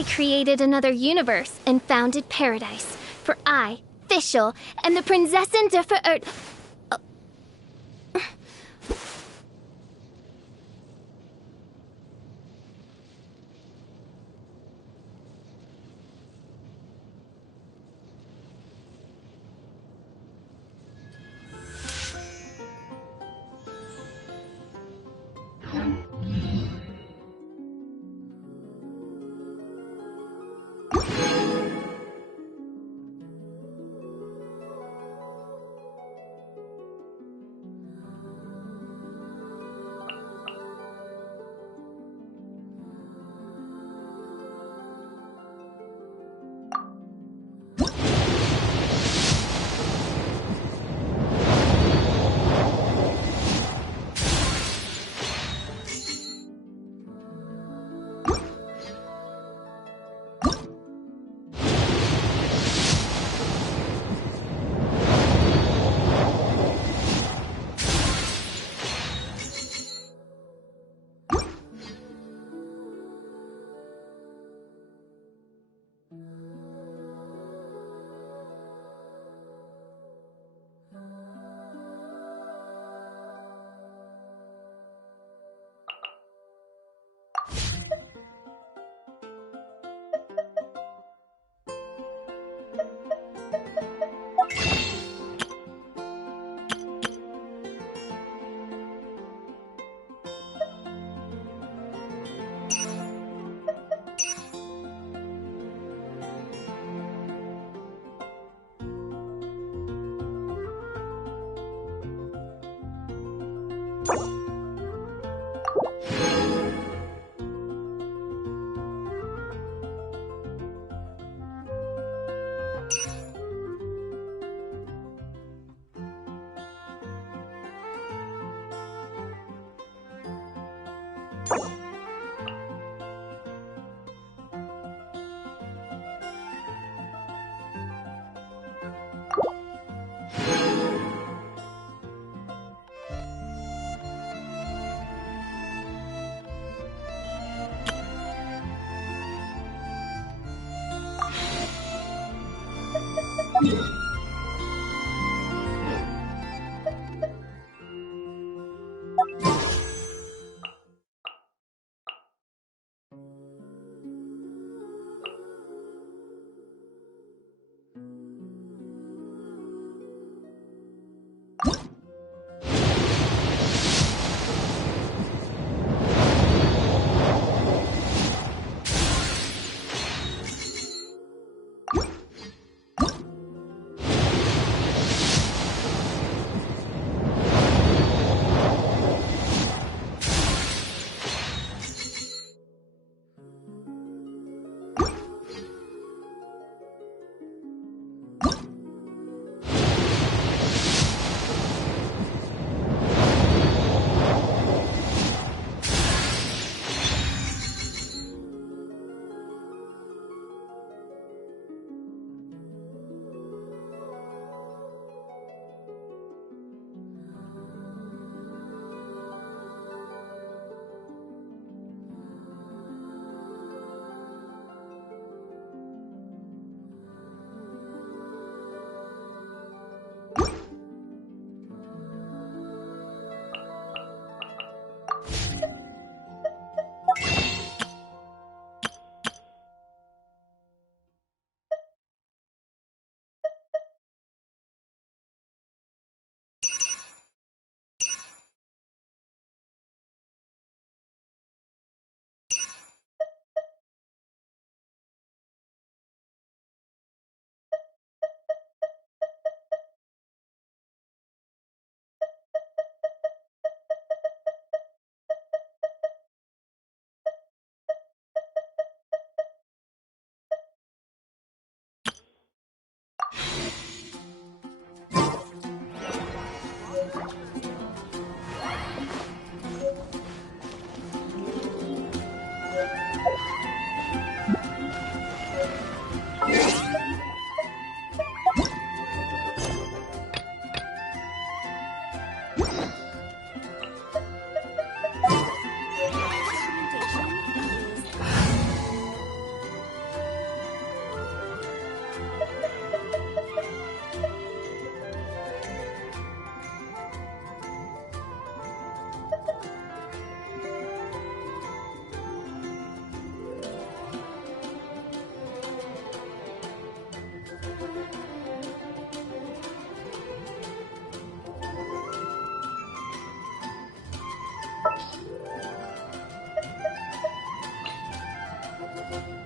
I created another universe and founded paradise. For I, Fischl, am the Prinzessin der Verirrt...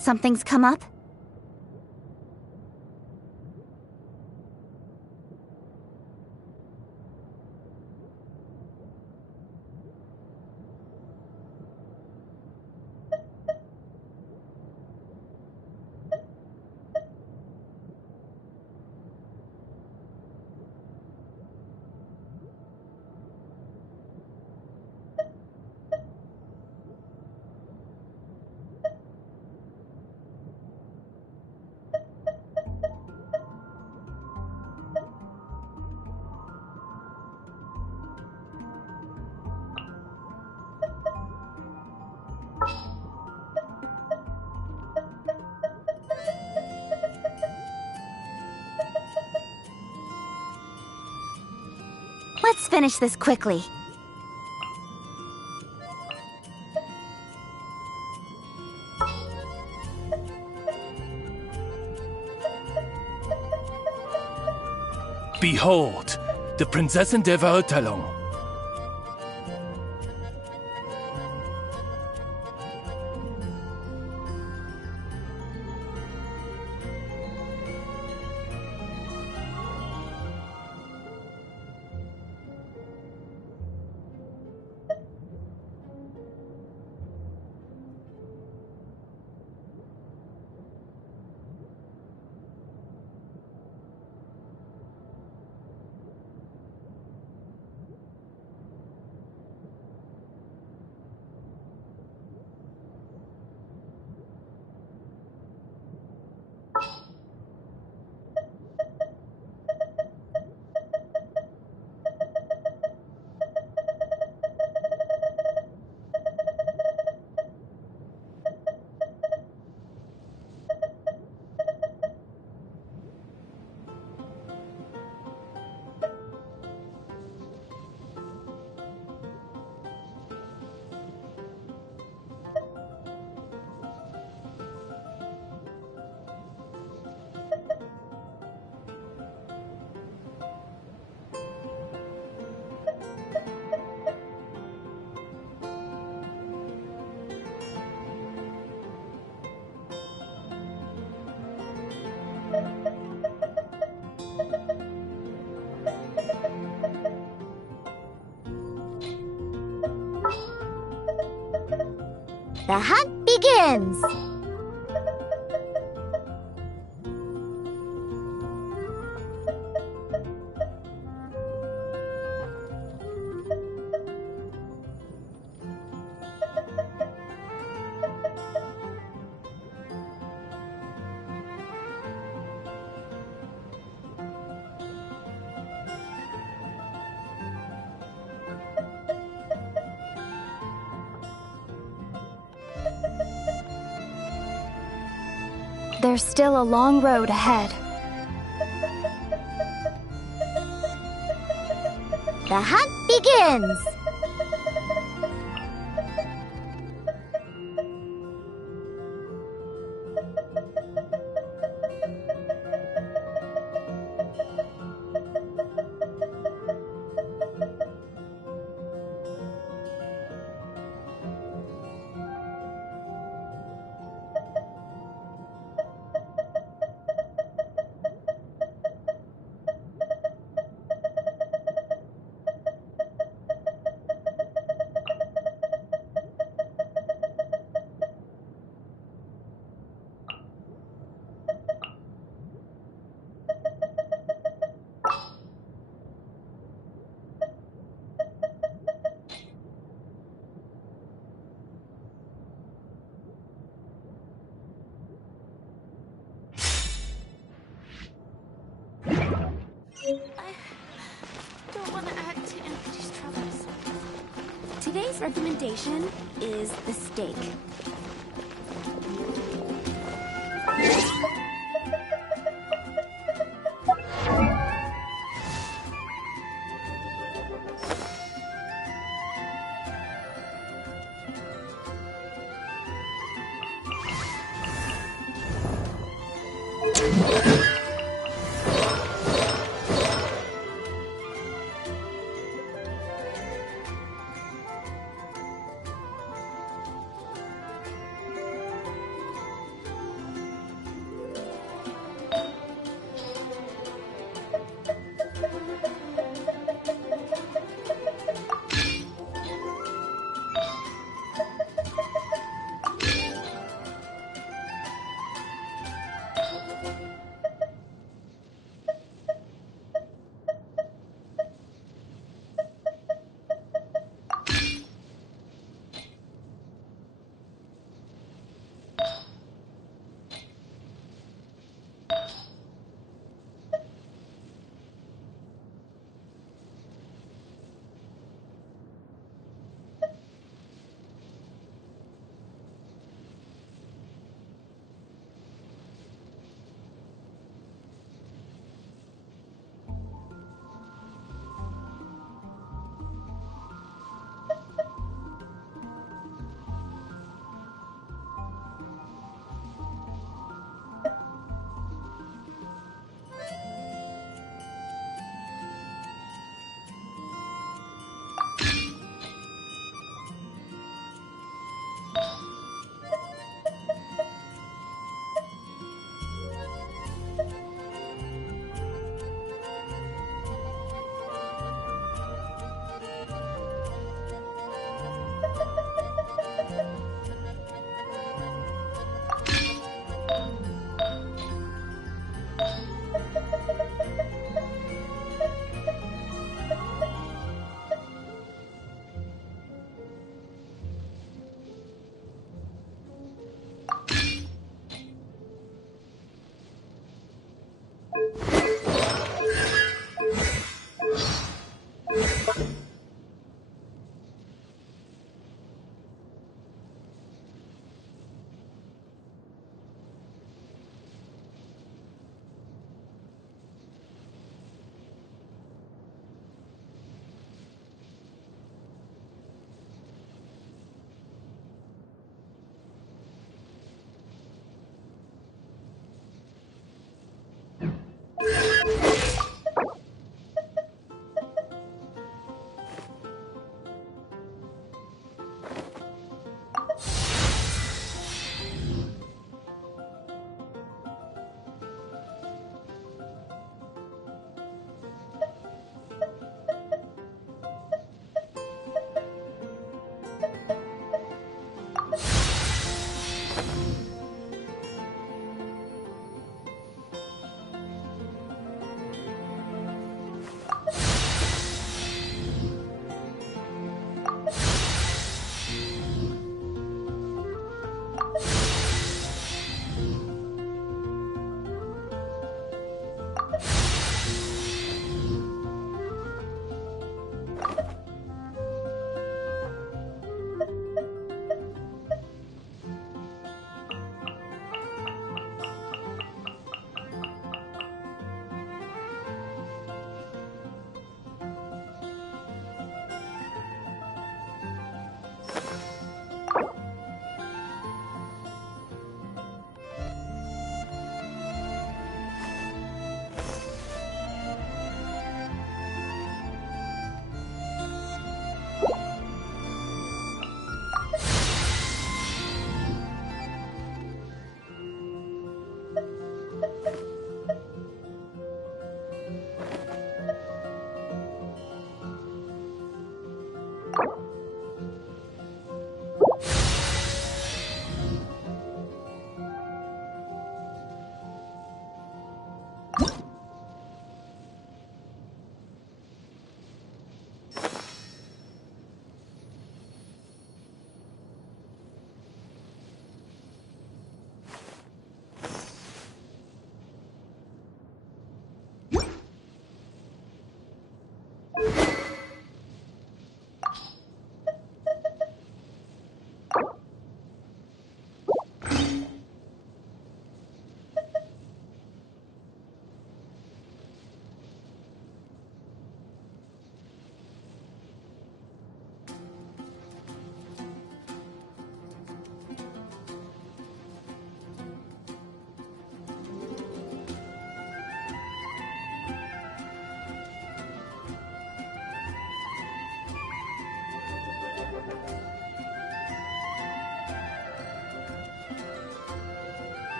Something's come up? Let's finish this quickly. Behold, the Prinzessin der Verurteilung. The hunt begins! There's still a long road ahead. The hunt begins! Today's recommendation is the steak.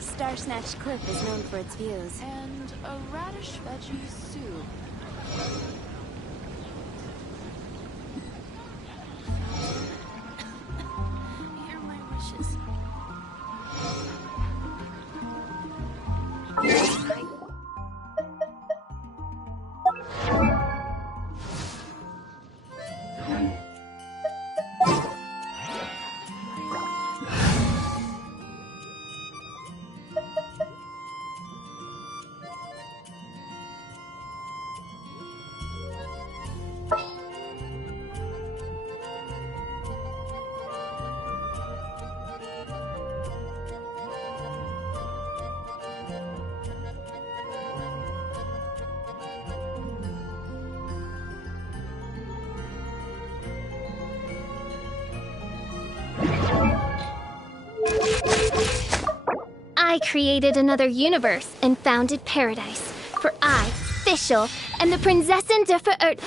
Star Snatch Cliff is known for its views. And a radish veggie soup. Hear my wishes. I created another universe and founded paradise. For I, Fischl, am the Prinzessin der Verirrt.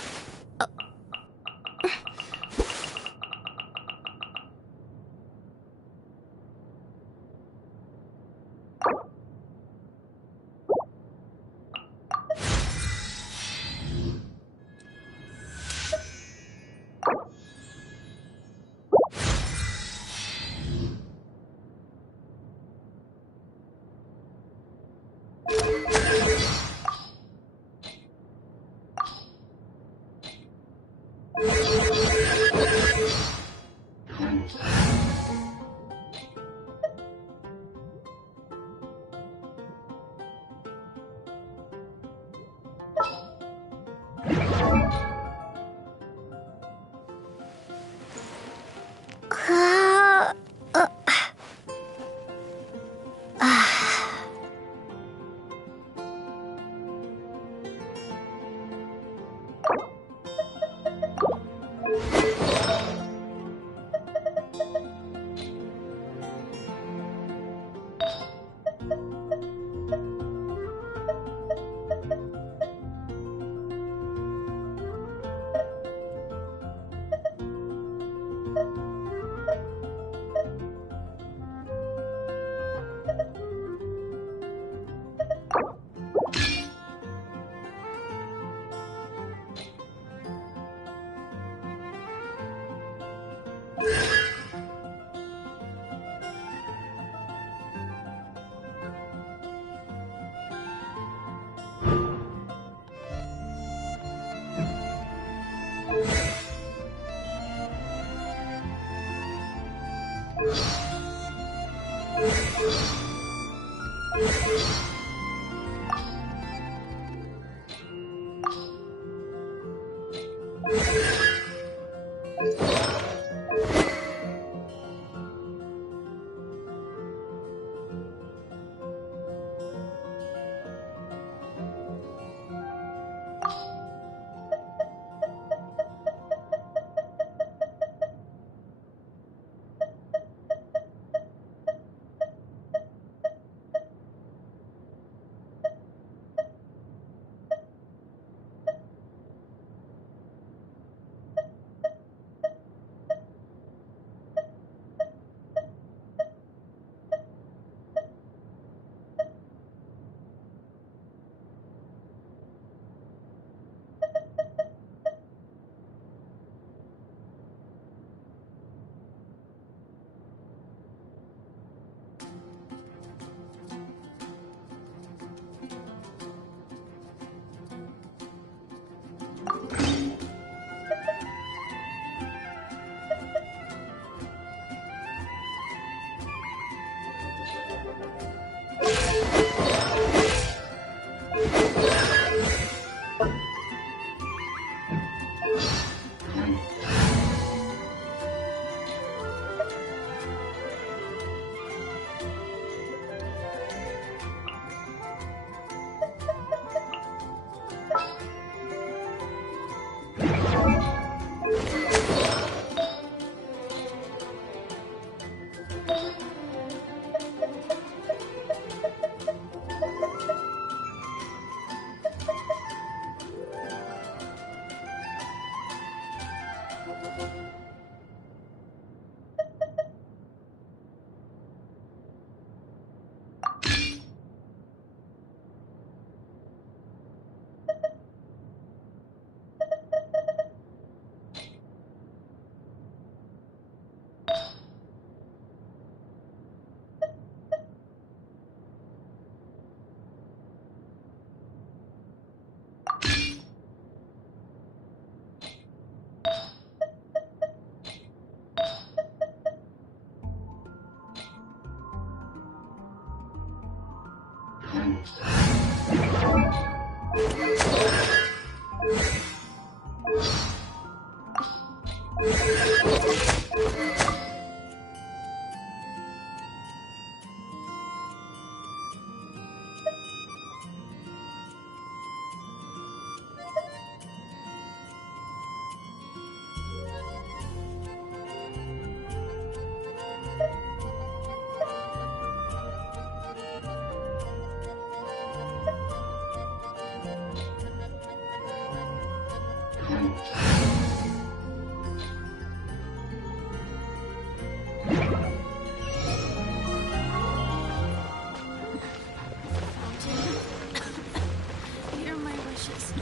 Here are my wishes.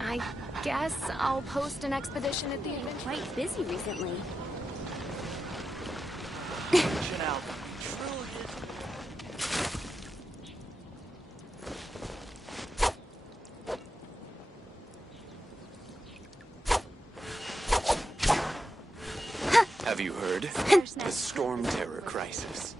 I guess I'll post an expedition at the adventure. Quite busy recently. Have you heard? The Storm Terror crisis.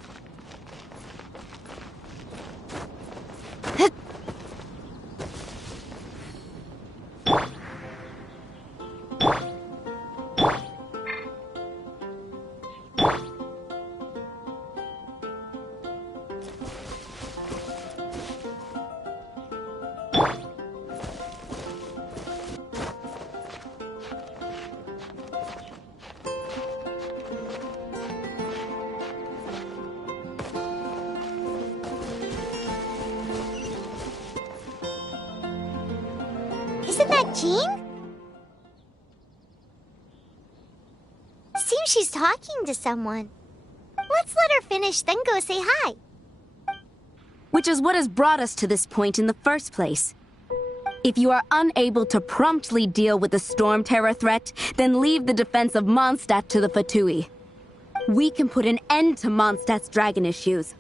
Isn't that Jean? Seems she's talking to someone. Let's let her finish, then go say hi. Which is what has brought us to this point in the first place. If you are unable to promptly deal with the Storm Terror threat, then leave the defense of Mondstadt to the Fatui. We can put an end to Mondstadt's dragon issues.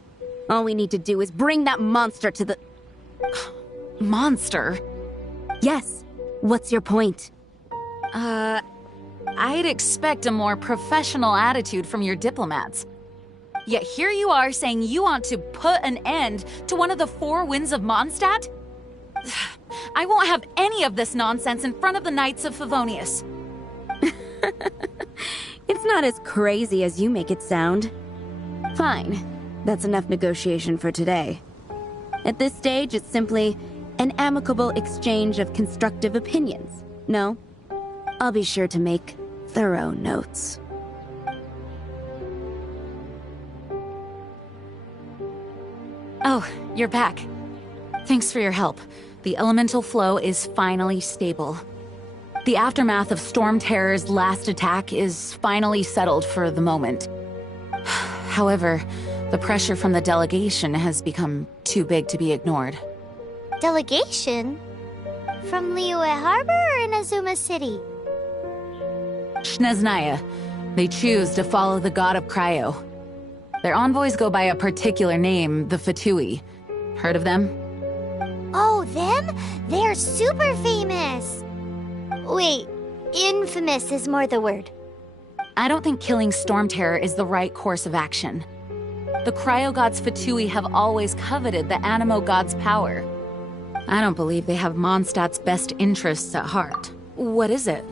All we need to do is bring that monster to the... Monster? Yes. What's your point? I'd expect a more professional attitude from your diplomats. Yet here you are saying you want to put an end to one of the four winds of Mondstadt? I won't have any of this nonsense in front of the Knights of Favonius. It's not as crazy as you make it sound. Fine. That's enough negotiation for today. At this stage, it's simply an amicable exchange of constructive opinions. No? I'll be sure to make thorough notes. Oh, you're back. Thanks for your help. The elemental flow is finally stable. The aftermath of Storm Terror's last attack is finally settled for the moment. However, the pressure from the delegation has become too big to be ignored. Delegation? From Liyue Harbor or Inazuma City? Snezhnaya. They choose to follow the god of Cryo. Their envoys go by a particular name, the Fatui. Heard of them? Oh, them? They're super famous! Wait, infamous is more the word. I don't think killing Storm Terror is the right course of action. The Cryo Gods Fatui have always coveted the Animo God's power. I don't believe they have Mondstadt's best interests at heart. What is it?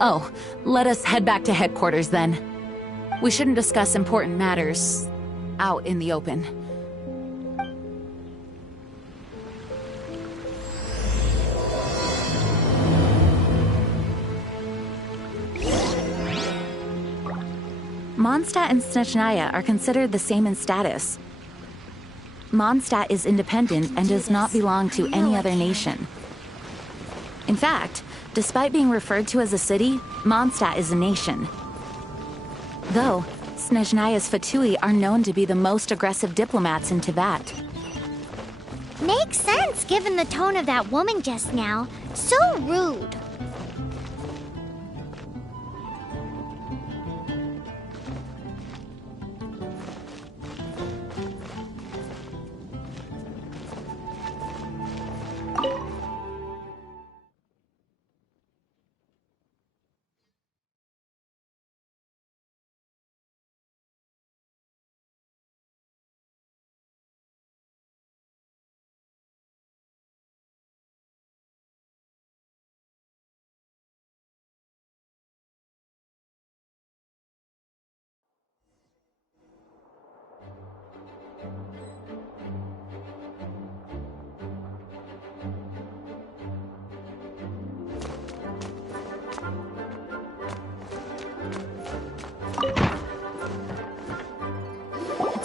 Oh, let us head back to headquarters then. We shouldn't discuss important matters out in the open. Mondstadt and Snezhnaya are considered the same in status. Mondstadt is independent and does not belong to any other nation. In fact, despite being referred to as a city, Mondstadt is a nation. Though, Snezhnaya's Fatui are known to be the most aggressive diplomats in Teyvat. Makes sense given the tone of that woman just now. So rude.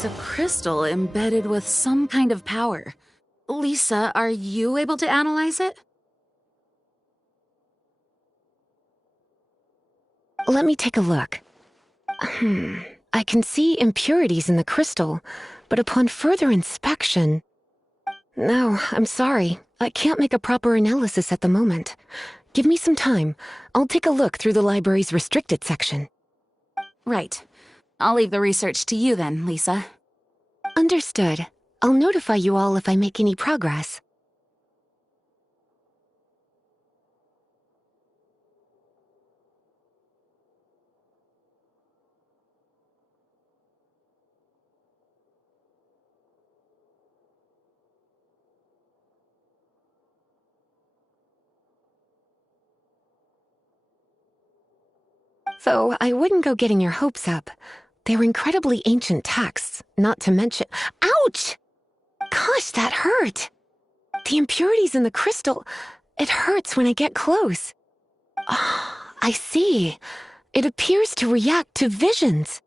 It's a crystal embedded with some kind of power. Lisa, are you able to analyze it? Let me take a look. I can see impurities in the crystal, but upon further inspection... No, I'm sorry. I can't make a proper analysis at the moment. Give me some time. I'll take a look through the library's restricted section. Right. I'll leave the research to you then, Lisa. Understood. I'll notify you all if I make any progress. Though I wouldn't go getting your hopes up. They're incredibly ancient texts, not to mention— Ouch! Gosh, that hurt! The impurities in the crystal— it hurts when I get close. Oh, I see. It appears to react to visions.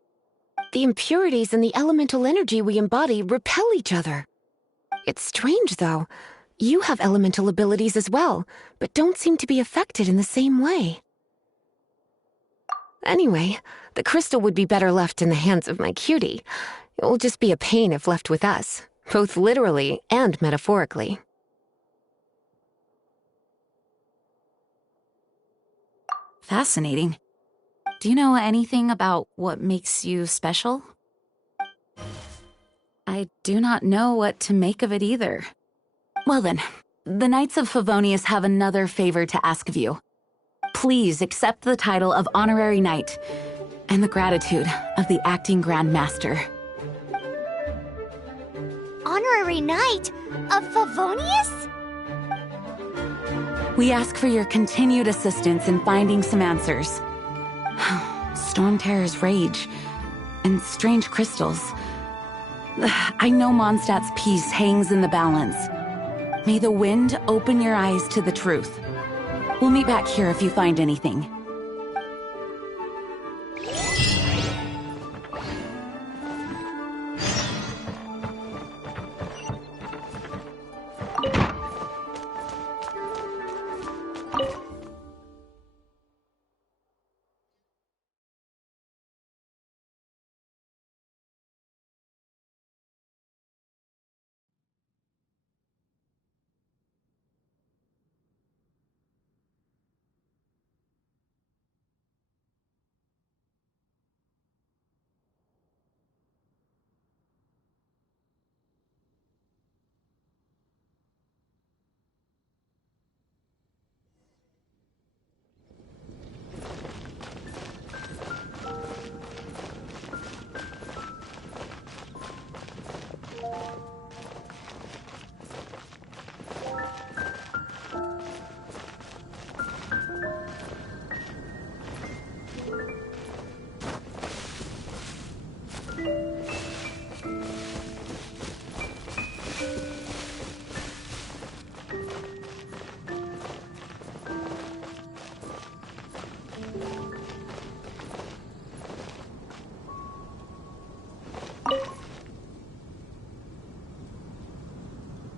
The impurities and the elemental energy we embody repel each other. It's strange, though. You have elemental abilities as well, but don't seem to be affected in the same way. Anyway, the crystal would be better left in the hands of my cutie. It will just be a pain if left with us, both literally and metaphorically. Fascinating. Do you know anything about what makes you special? I do not know what to make of it either. Well then, the Knights of Favonius have another favor to ask of you. Please accept the title of Honorary Knight and the gratitude of the Acting Grand Master. Honorary Knight of Favonius? We ask for your continued assistance in finding some answers. Storm Terror's rage and strange crystals. I know Mondstadt's peace hangs in the balance. May the wind open your eyes to the truth. We'll meet back here if you find anything.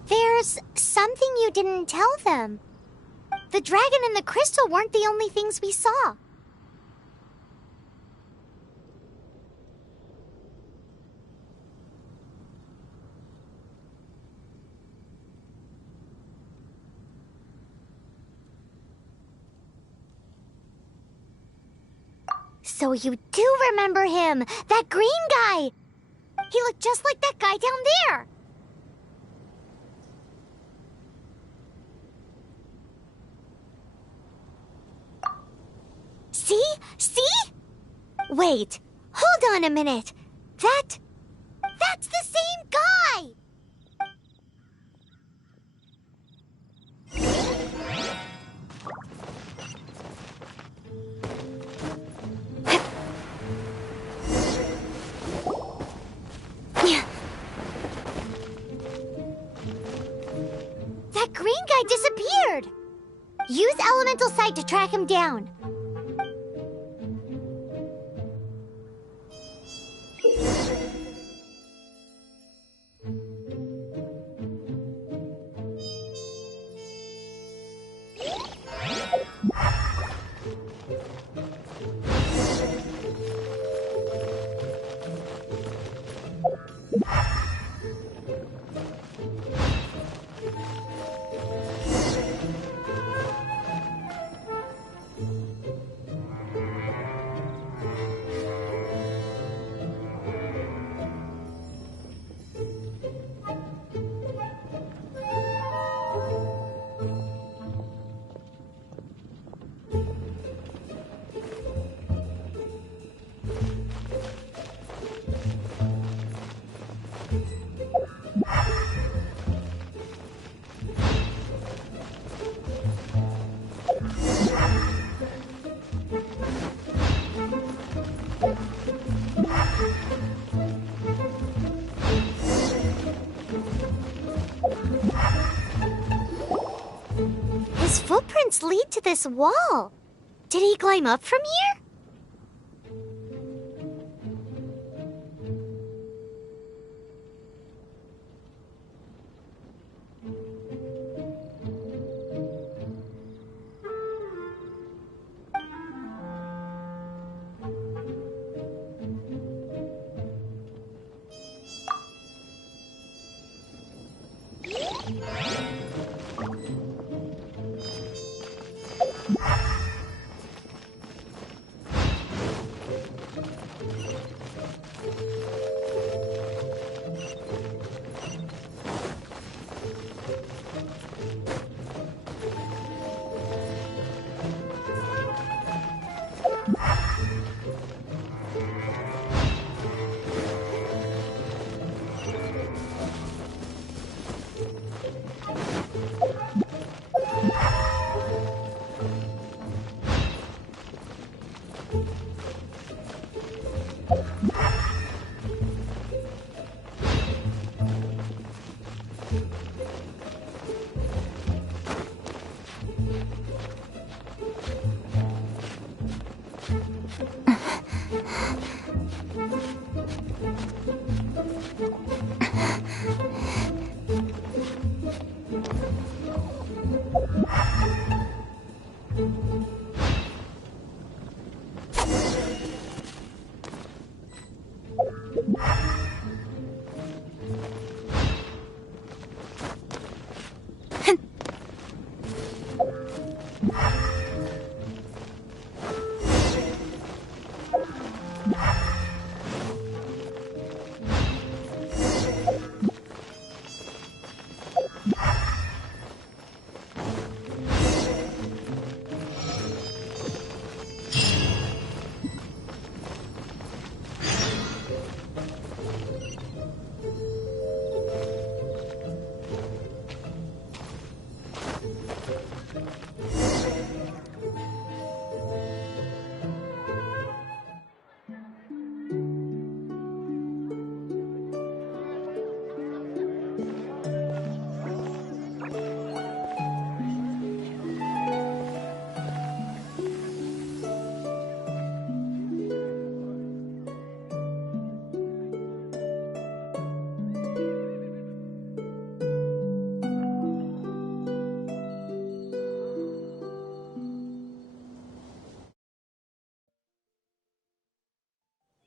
There's something you didn't tell them. The dragon and the crystal weren't the only things we saw. So you do remember him, that green guy! He looked just like that guy down there! See? See? Wait, hold on a minute. That's the same guy! That green guy disappeared! Use Elemental Sight to track him down. His footprints lead to this wall. Did he climb up from here?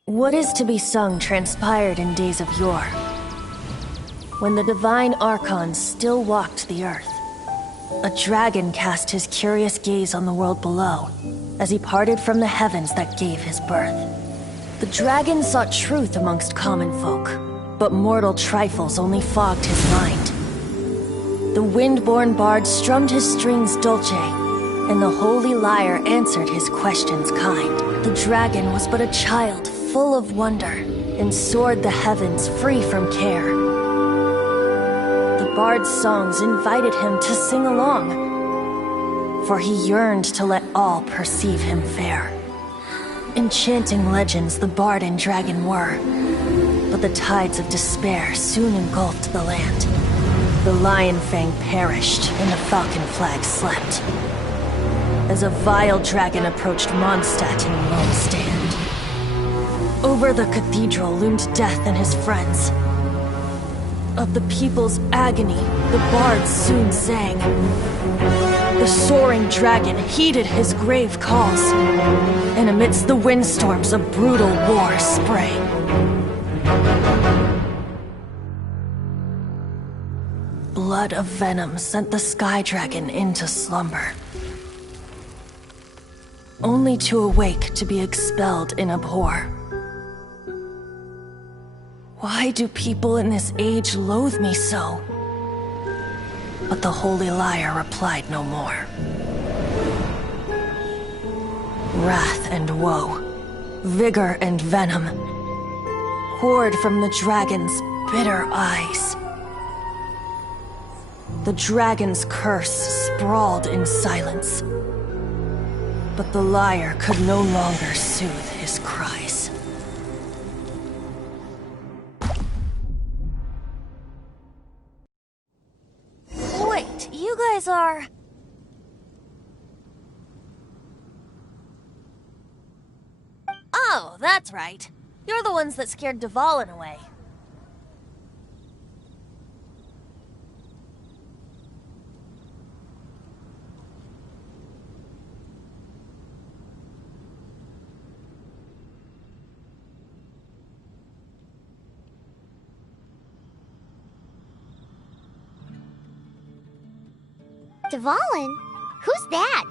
What is to be sung transpired in days of yore, when the divine archons still walked the earth. A dragon cast his curious gaze on the world below, as he parted from the heavens that gave his birth. The dragon sought truth amongst common folk, but mortal trifles only fogged his mind. The wind-born bard strummed his strings dulce, and the holy lyre answered his questions kind. The dragon was but a child, full of wonder, and soared the heavens free from care. The bard's songs invited him to sing along, for he yearned to let all perceive him fair. Enchanting legends the bard and dragon were, but the tides of despair soon engulfed the land. The lion fang perished, and the falcon flag slept, as a vile dragon approached Mondstadt in lone stand. Over the cathedral loomed death and his friends. Of the people's agony, the bards soon sang. The soaring dragon heeded his grave calls, and amidst the windstorms a brutal war sprang. Blood of venom sent the sky dragon into slumber, only to awake to be expelled in abhor. Why do people in this age loathe me so? But the holy lyre replied no more. Wrath and woe, vigor and venom, poured from the dragon's bitter eyes. The dragon's curse sprawled in silence, but the lyre could no longer soothe his cries. Wait, you guys are... Oh, that's right. You're the ones that scared Dvalin away. Dvalin? Who's that?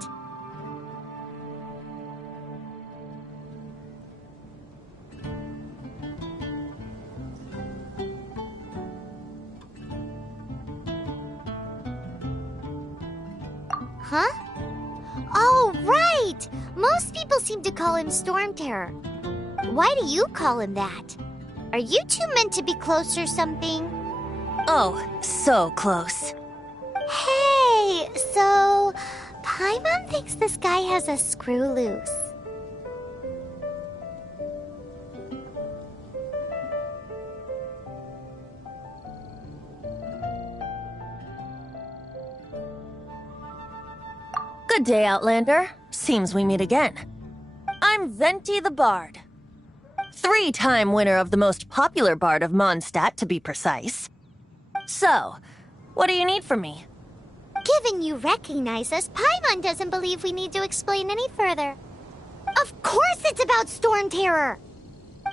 Huh? Oh, right! Most people seem to call him Storm Terror. Why do you call him that? Are you two meant to be close or something? Oh, so close. Hey, so Paimon thinks this guy has a screw loose. Good day, Outlander. Seems we meet again. I'm Venti the Bard. 3-time winner of the most popular bard of Mondstadt, to be precise. So, what do you need from me? Given you recognize us, Paimon doesn't believe we need to explain any further. Of course it's about Storm Terror!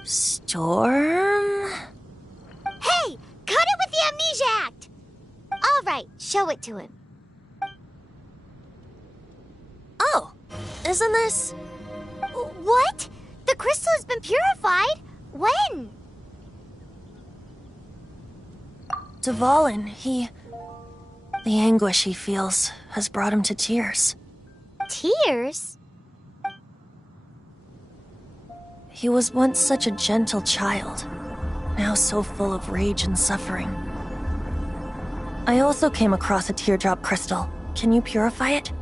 Storm? Hey! Cut it with the Amnesia Act! Alright, show it to him. Oh, isn't this... What? The crystal has been purified? When? Dvalin, the anguish he feels has brought him to tears. Tears? He was once such a gentle child, now so full of rage and suffering. I also came across a teardrop crystal. Can you purify it?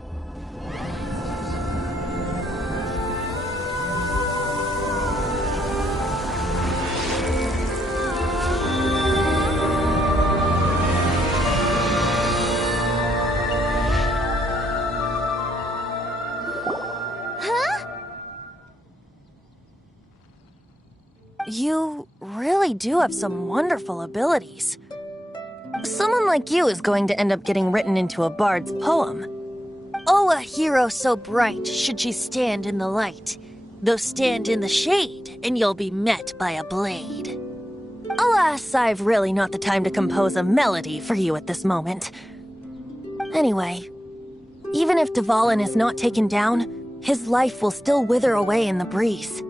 You really do have some wonderful abilities. Someone like you is going to end up getting written into a bard's poem. Oh, a hero so bright should she stand in the light, though stand in the shade, and you'll be met by a blade. Alas, I've really not the time to compose a melody for you at this moment. Anyway, even if Dvalin is not taken down, his life will still wither away in the breeze.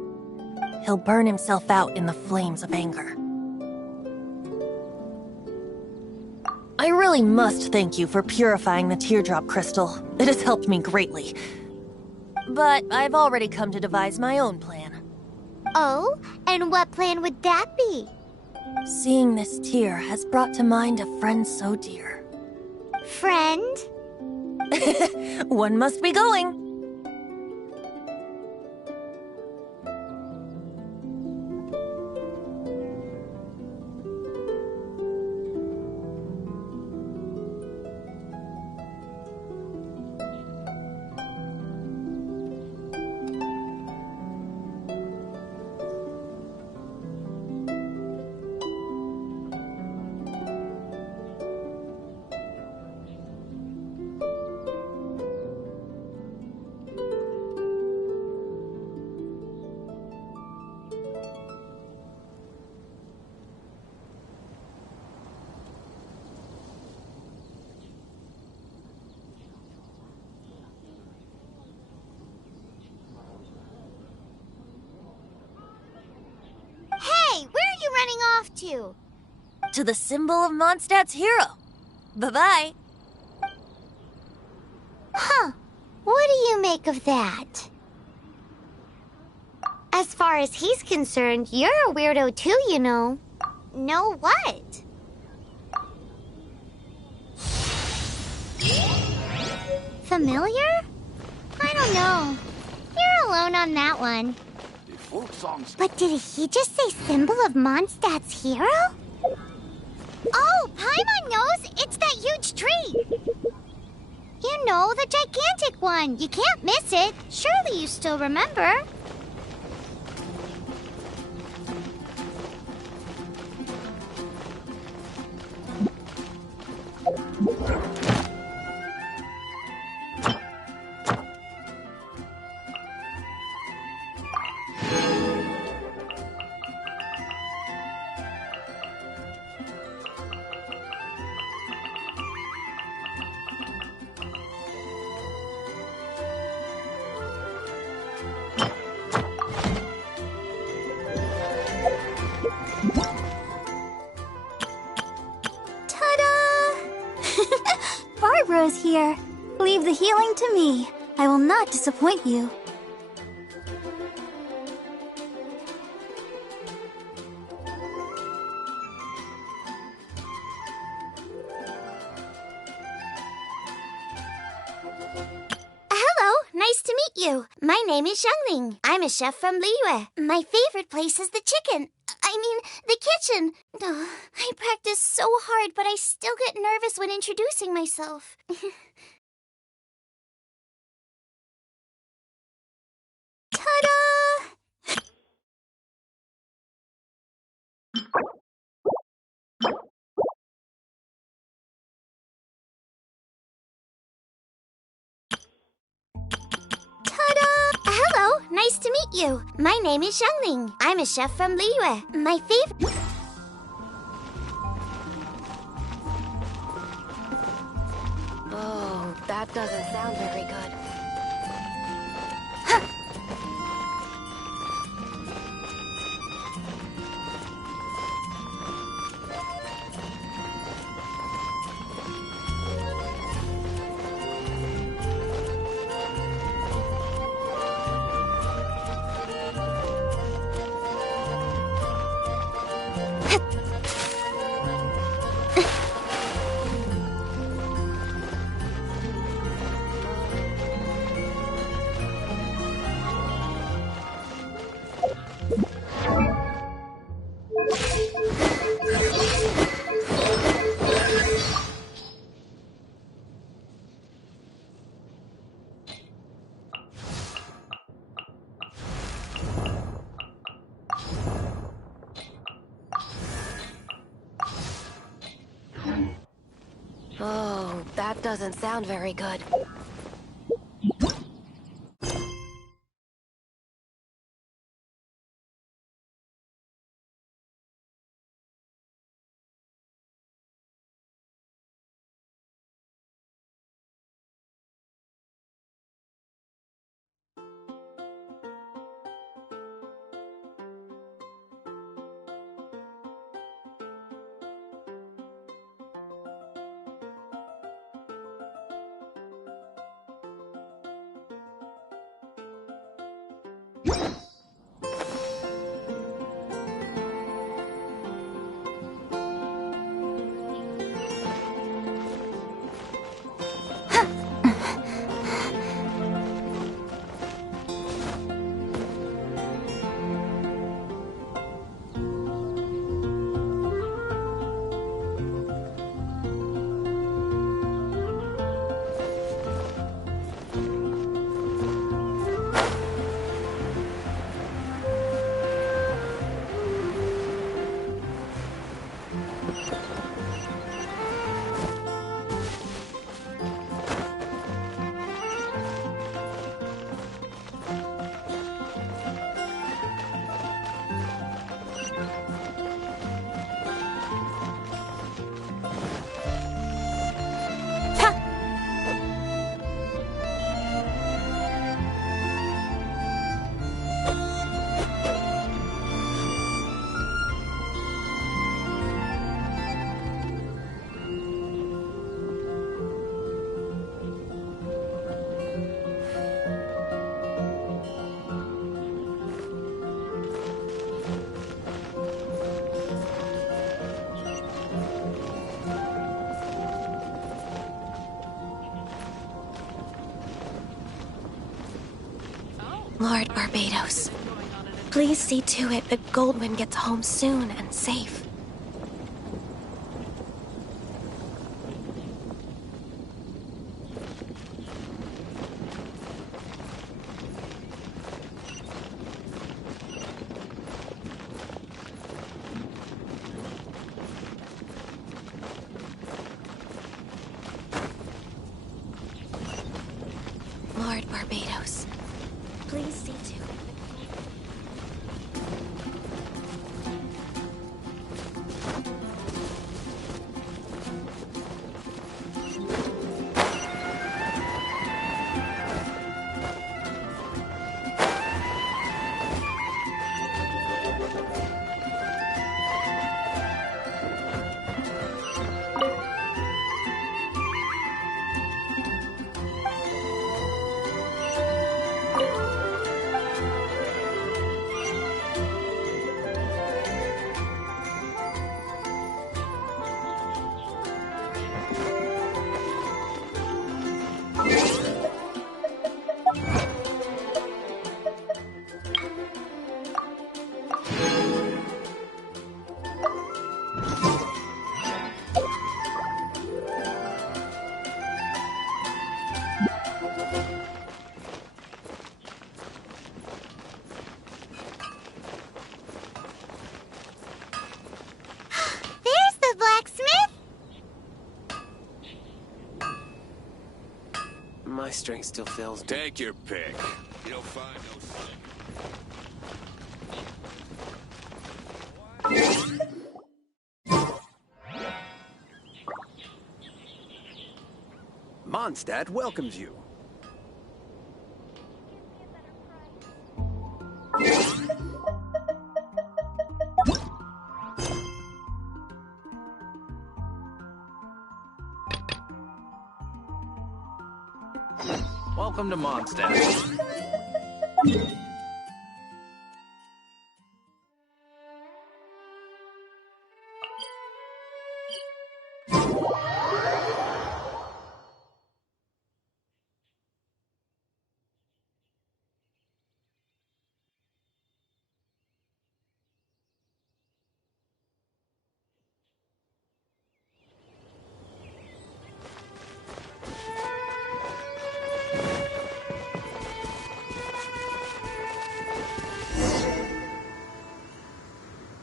He'll burn himself out in the flames of anger. I really must thank you for purifying the teardrop crystal. It has helped me greatly. But I've already come to devise my own plan. Oh? And what plan would that be? Seeing this tear has brought to mind a friend so dear. Friend? One must be going. To the symbol of Mondstadt's hero. Bye-bye. Huh. What do you make of that? As far as he's concerned, you're a weirdo too, you know. Know what? Familiar? I don't know. You're alone on that one. But did he just say symbol of Mondstadt's hero? Oh, Paimon knows! It's that huge tree! You know, the gigantic one. You can't miss it. Surely you still remember. Barbara's here. Leave the healing to me. I will not disappoint you. Hello, nice to meet you. My name is Xiangling. I'm a chef from Liyue. My favorite place is the the kitchen. I practice so hard, but I still get nervous when introducing myself. Ta-da! Hello, nice to meet you. My name is Xiangling. I'm a chef from Liyue. My favorite... Oh, that doesn't sound very good. Oh, that doesn't sound very good. Lord Barbatos, please see to it that Goldwyn gets home soon and safe. Lord Barbatos. Please see to it. There's the blacksmith! My strength still fails me. Take your pick. You'll find no sign. Mondstadt welcomes you. Welcome to Mondstadt.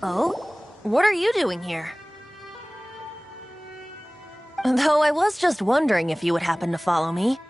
Oh? What are you doing here? Though I was just wondering if you would happen to follow me.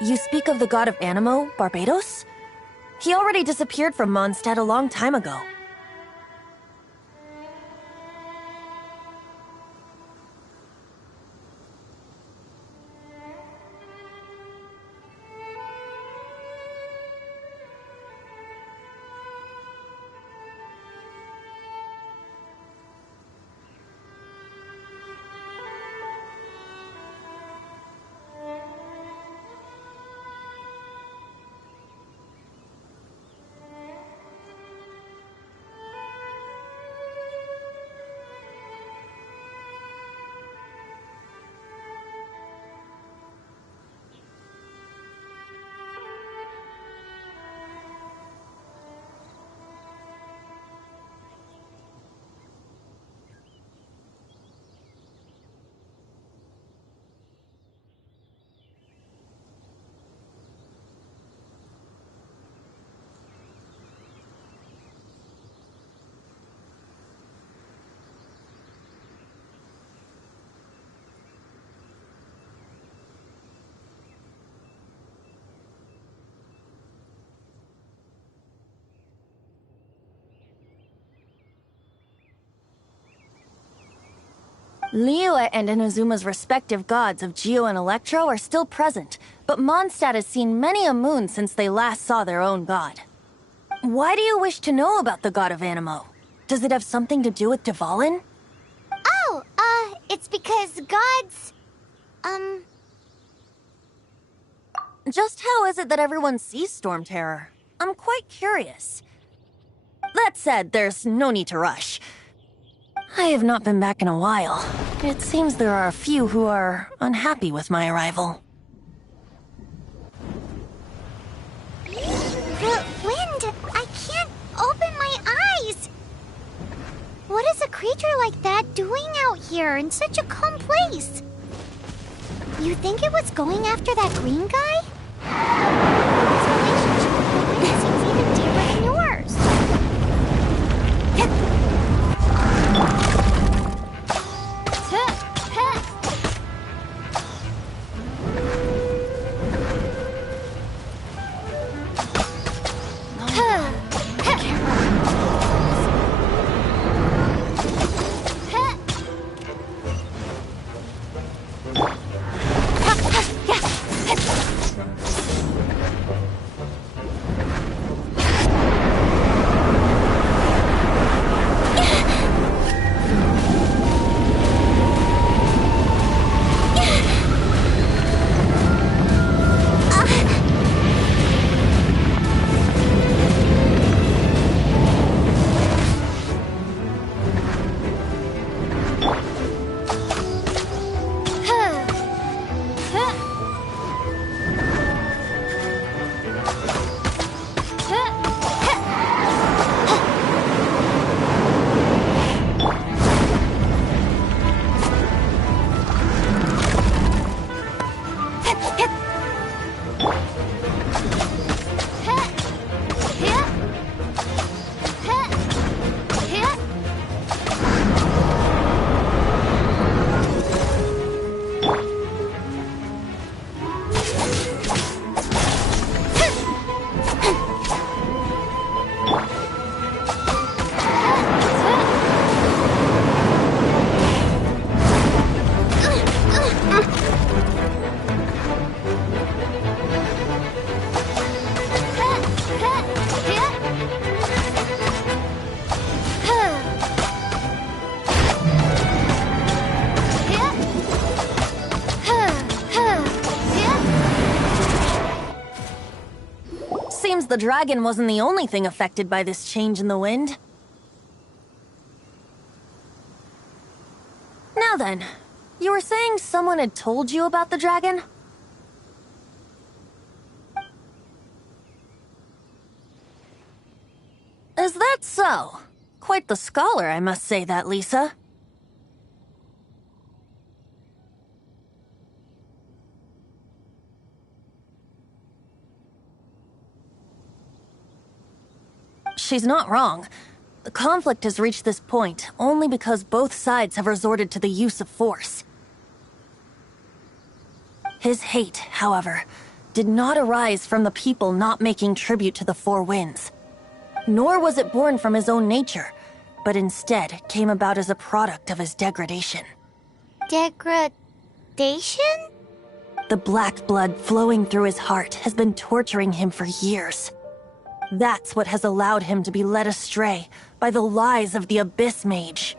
You speak of the god of Anemo, Barbatos? He already disappeared from Mondstadt a long time ago. Liyue and Inazuma's respective gods of Geo and Electro are still present, but Mondstadt has seen many a moon since they last saw their own god. Why do you wish to know about the god of Anemo? Does it have something to do with Dvalin? Oh, it's because gods... Just how is it that everyone sees Storm Terror? I'm quite curious. That said, there's no need to rush. I have not been back in a while. It seems there are a few who are unhappy with my arrival. doing out here in such a calm place? You think it was going after that green guy? His relationship with the wind seems even deeper than yours. Seems the dragon wasn't the only thing affected by this change in the wind. Now then, you were saying someone had told you about the dragon? Is that so? Quite the scholar, I must say that, Lisa. She's not wrong. The conflict has reached this point only because both sides have resorted to the use of force. His hate, however, did not arise from the people not making tribute to the Four Winds. Nor was it born from his own nature, but instead came about as a product of his degradation. Degradation? The black blood flowing through his heart has been torturing him for years. That's what has allowed him to be led astray by the lies of the Abyss Mage.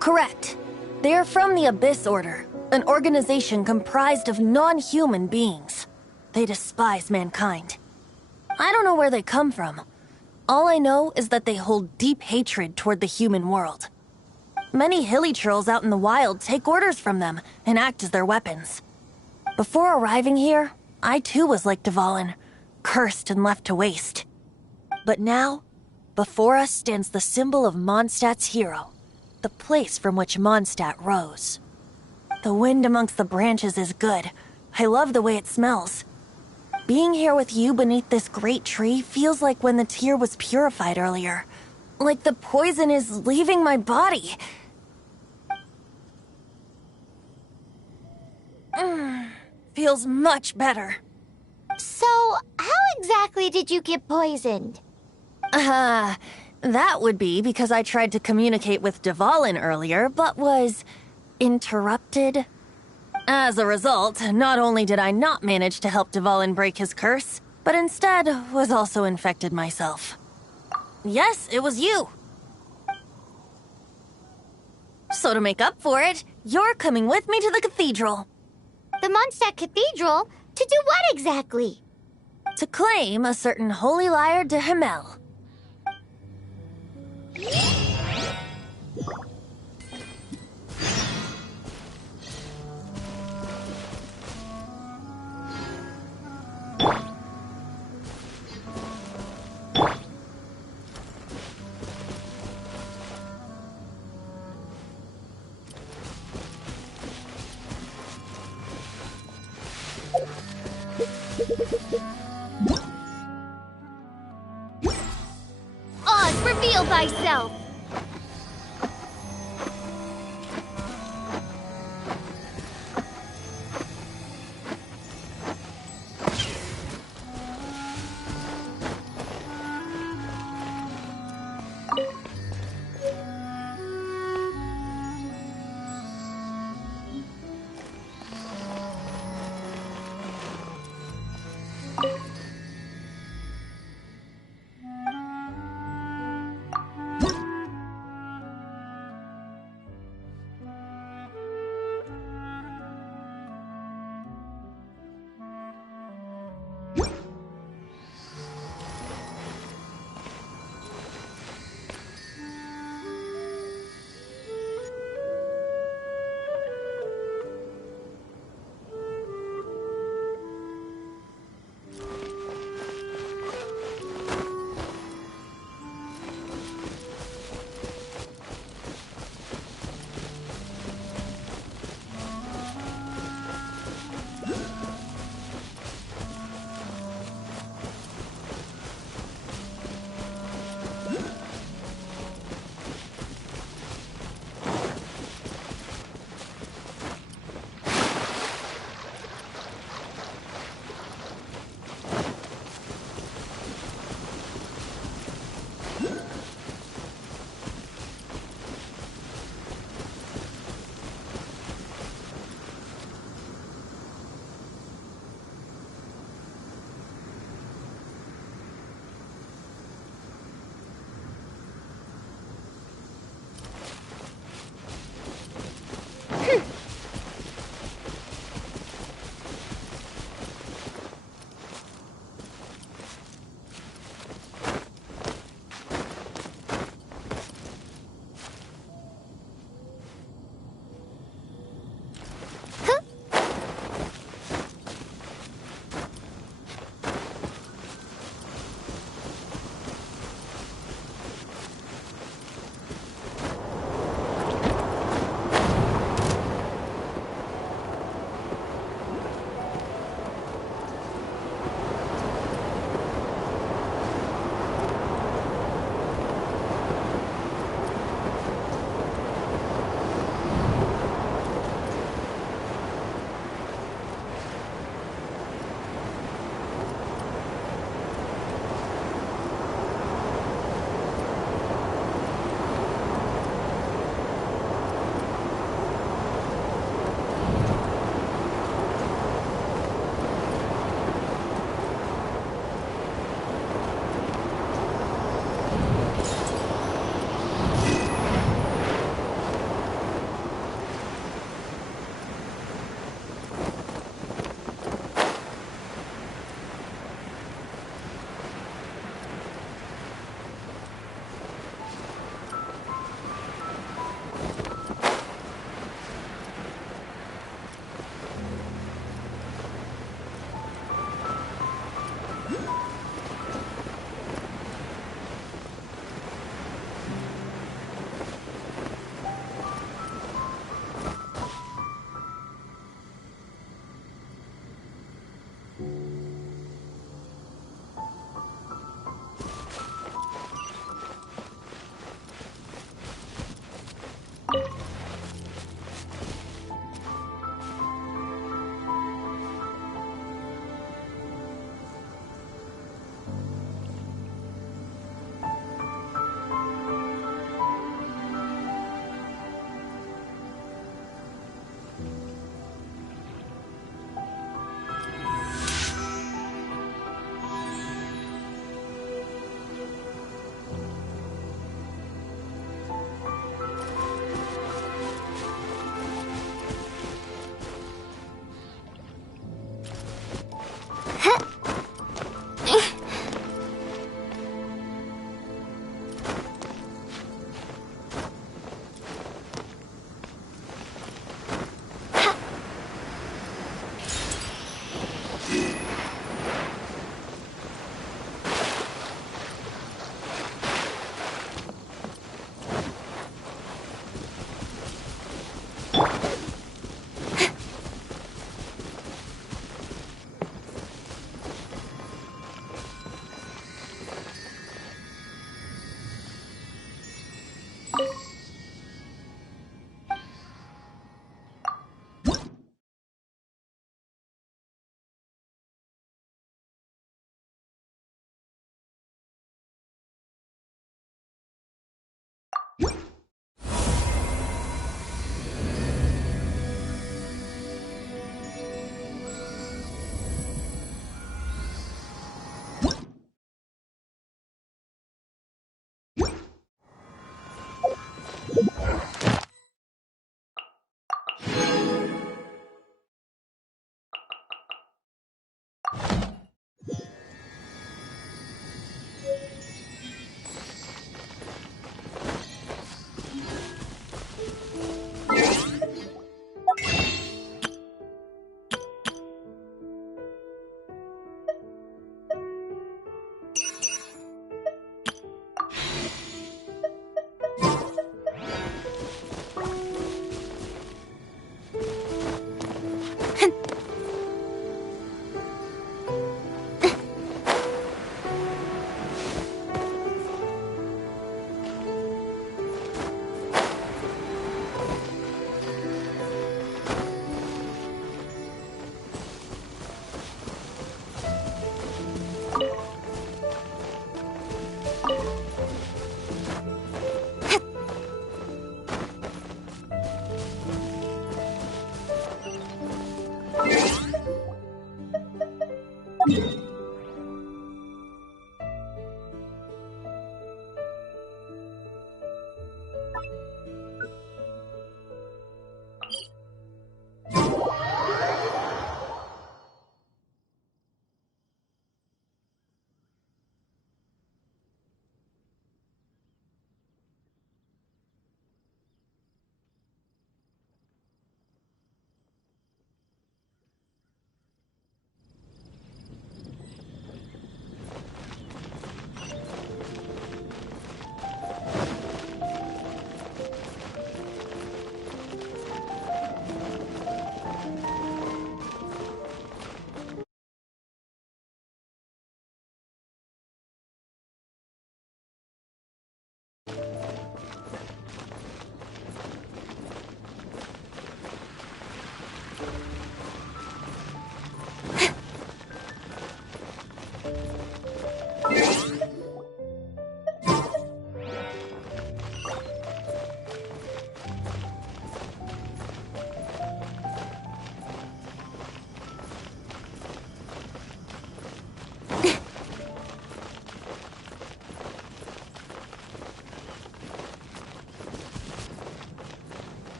Correct. They are from the Abyss Order, an organization comprised of non-human beings. They despise mankind. I don't know where they come from. All I know is that they hold deep hatred toward the human world. Many hilichurls out in the wild take orders from them and act as their weapons. Before arriving here, I too was like Dvalin, cursed and left to waste. But now, before us stands the symbol of Mondstadt's hero, the place from which Mondstadt rose. The wind amongst the branches is good. I love the way it smells. Being here with you beneath this great tree feels like when the tear was purified earlier. Like the poison is leaving my body. Feels much better. So, how exactly did you get poisoned? That would be because I tried to communicate with Dvalin earlier, but was interrupted. As a result, not only did I not manage to help Dvalin break his curse, but instead was also infected myself. Yes, it was you. So to make up for it, you're coming with me to the cathedral. The Mondstadt Cathedral? To do what exactly? To claim a certain holy lyre de Himmel. Oz, reveal thyself!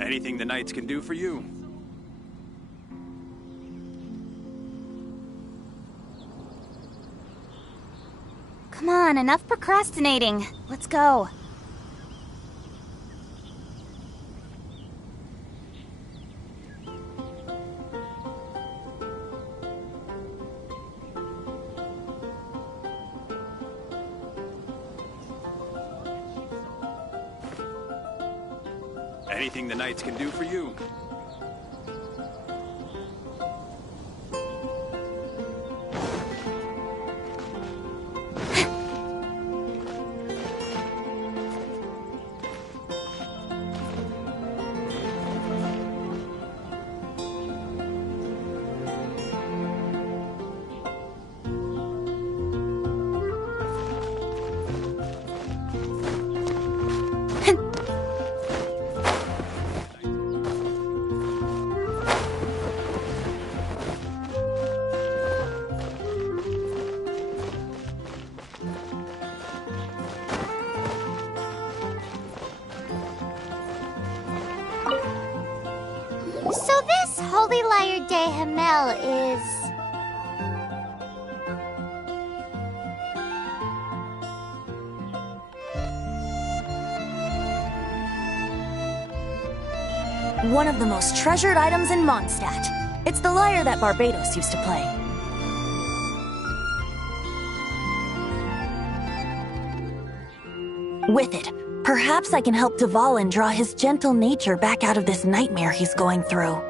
Anything the Knights can do for you? Come on, enough procrastinating. Let's go. Anything the Knights can do for you? So this Holy Lyre de Himmel is... one of the most treasured items in Mondstadt. It's the lyre that Barbatos used to play. With it, perhaps I can help Dvalin draw his gentle nature back out of this nightmare he's going through.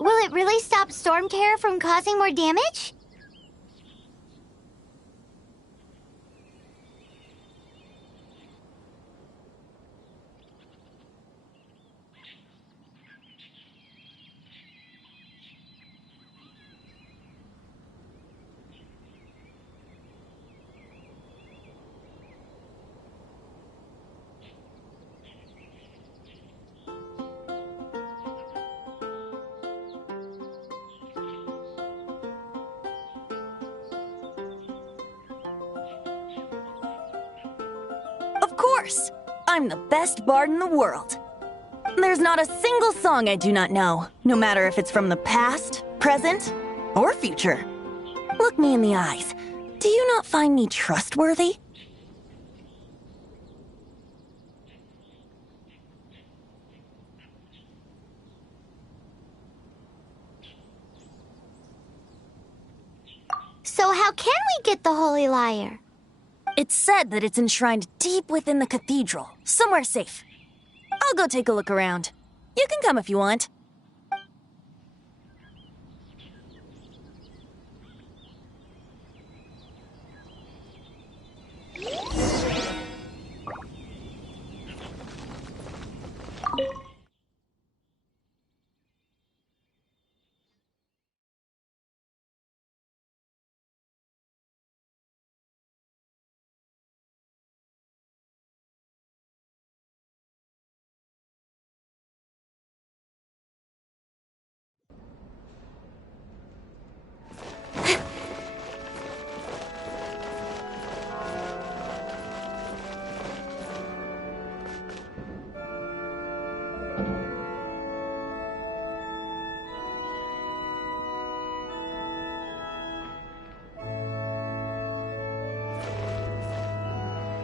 Will it really stop Storm Terror from causing more damage? Of course! I'm the best bard in the world. There's not a single song I do not know, no matter if it's from the past, present, or future. Look me in the eyes. Do you not find me trustworthy? So how can we get the Holy Lyre? It's said that it's enshrined deep within the cathedral, somewhere safe. I'll go take a look around. You can come if you want.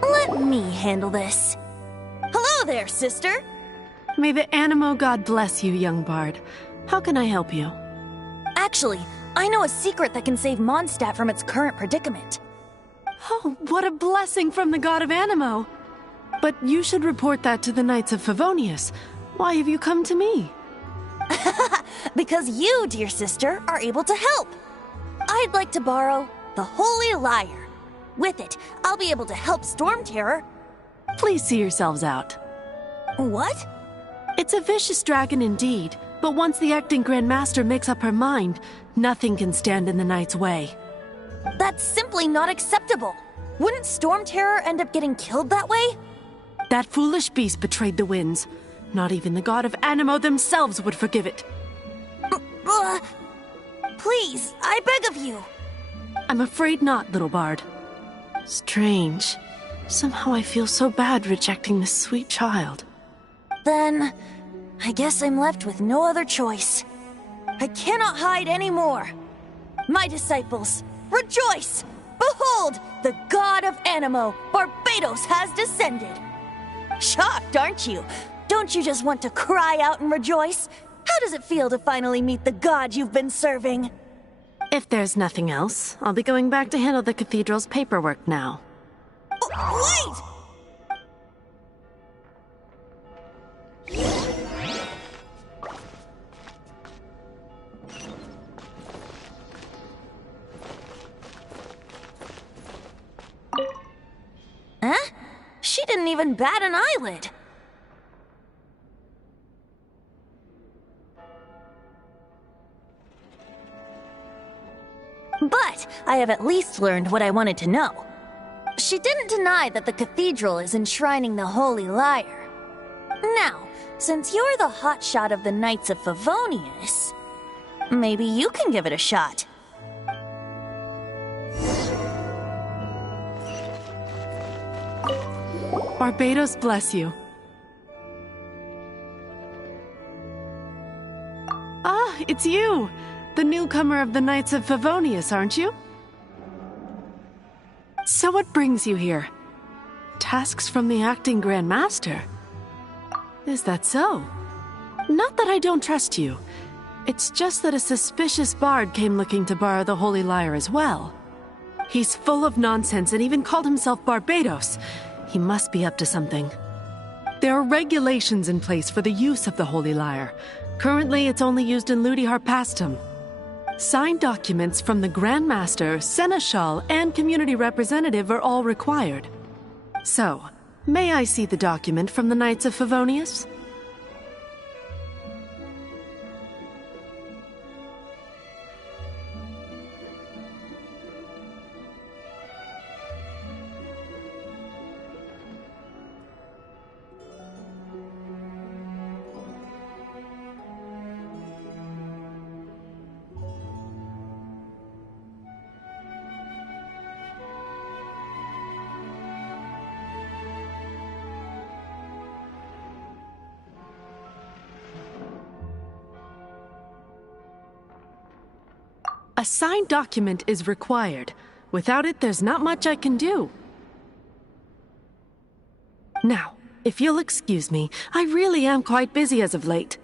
Let me handle this. Hello there, sister! May the Anemo God bless you, young bard. How can I help you? Actually, I know a secret that can save Mondstadt from its current predicament. Oh, what a blessing from the God of Anemo! But you should report that to the Knights of Favonius. Why have you come to me? Because you, dear sister, are able to help. I'd like to borrow the Holy Lyre. With it, I'll be able to help Storm Terror. Please see yourselves out. What? It's a vicious dragon indeed, but once the acting Grand Master makes up her mind, nothing can stand in the Knight's way. That's simply not acceptable. Wouldn't Storm Terror end up getting killed that way? That foolish beast betrayed the winds. Not even the God of Anemo themselves would forgive it. Please, I beg of you. I'm afraid not, little bard. Strange. Somehow I feel so bad rejecting this sweet child. Then, I guess I'm left with no other choice. I cannot hide anymore. My disciples, rejoice! Behold, the God of Anemo, Barbatos, has descended. Shocked, aren't you? Don't you just want to cry out and rejoice? How does it feel to finally meet the God you've been serving? If there's nothing else, I'll be going back to handle the cathedral's paperwork now. Wait! Huh? She didn't even bat an eyelid. But I have at least learned what I wanted to know. She didn't deny that the cathedral is enshrining the Holy Lyre. Now, since you're the hotshot of the Knights of Favonius, maybe you can give it a shot. Barbatos bless you. Ah, it's you! The newcomer of the Knights of Favonius, aren't you? So what brings you here? Tasks from the acting Grand Master? Is that so? Not that I don't trust you. It's just that a suspicious bard came looking to borrow the Holy Lyre as well. He's full of nonsense and even called himself Barbatos. He must be up to something. There are regulations in place for the use of the Holy Lyre. Currently, it's only used in Ludi Harpastum. Signed documents from the Grand Master, Seneschal, and Community Representative are all required. So, may I see the document from the Knights of Favonius? A signed document is required. Without it, there's not much I can do. Now, if you'll excuse me, I really am quite busy as of late.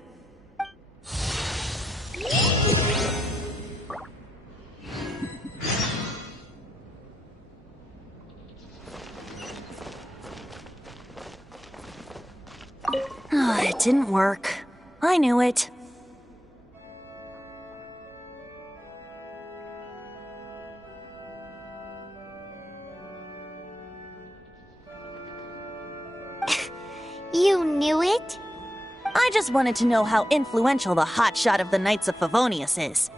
It didn't work. I knew it. You knew it? I just wanted to know how influential the hotshot of the Knights of Favonius is.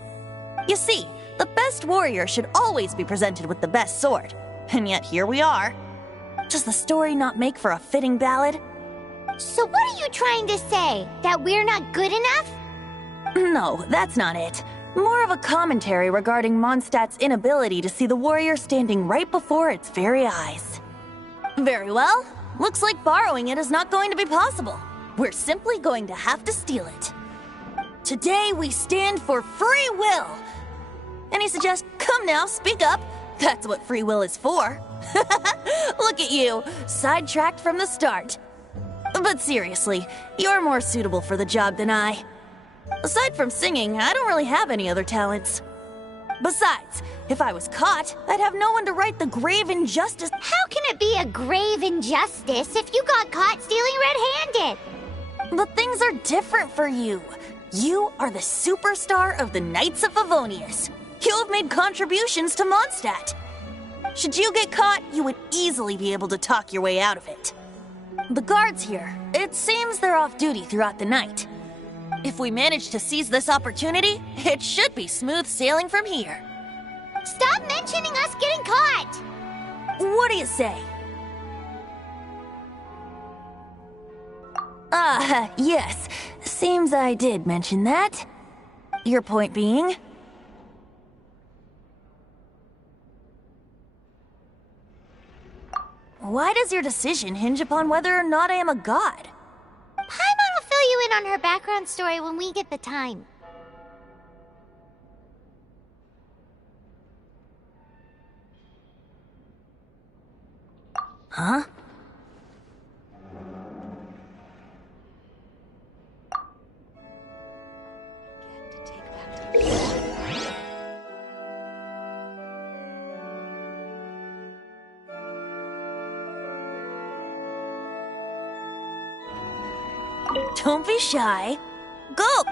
You see, the best warrior should always be presented with the best sword. And yet here we are. Does the story not make for a fitting ballad? So what are you trying to say? That we're not good enough? No, that's not it. More of a commentary regarding Mondstadt's inability to see the warrior standing right before its very eyes. Very well. Looks like borrowing it is not going to be possible. We're simply going to have to steal it. Today we stand for free will. Any suggestions? Come now, speak up. That's what free will is for. Look at you, sidetracked from the start. But seriously, you're more suitable for the job than I. Aside from singing, I don't really have any other talents. Besides, if I was caught, I'd have no one to right the grave injustice. How can it be a grave injustice if you got caught stealing red-handed? But things are different for you. You are the superstar of the Knights of Favonius. You have made contributions to Mondstadt. Should you get caught, you would easily be able to talk your way out of it. The guards here, it seems they're off duty throughout the night. If we manage to seize this opportunity, it should be smooth sailing from here. Stop mentioning us getting caught! What do you say? Yes. Seems I did mention that. Your point being? Why does your decision hinge upon whether or not I am a god? Paimon will fill you in on her background story when we get the time. Huh? Don't be shy. Go!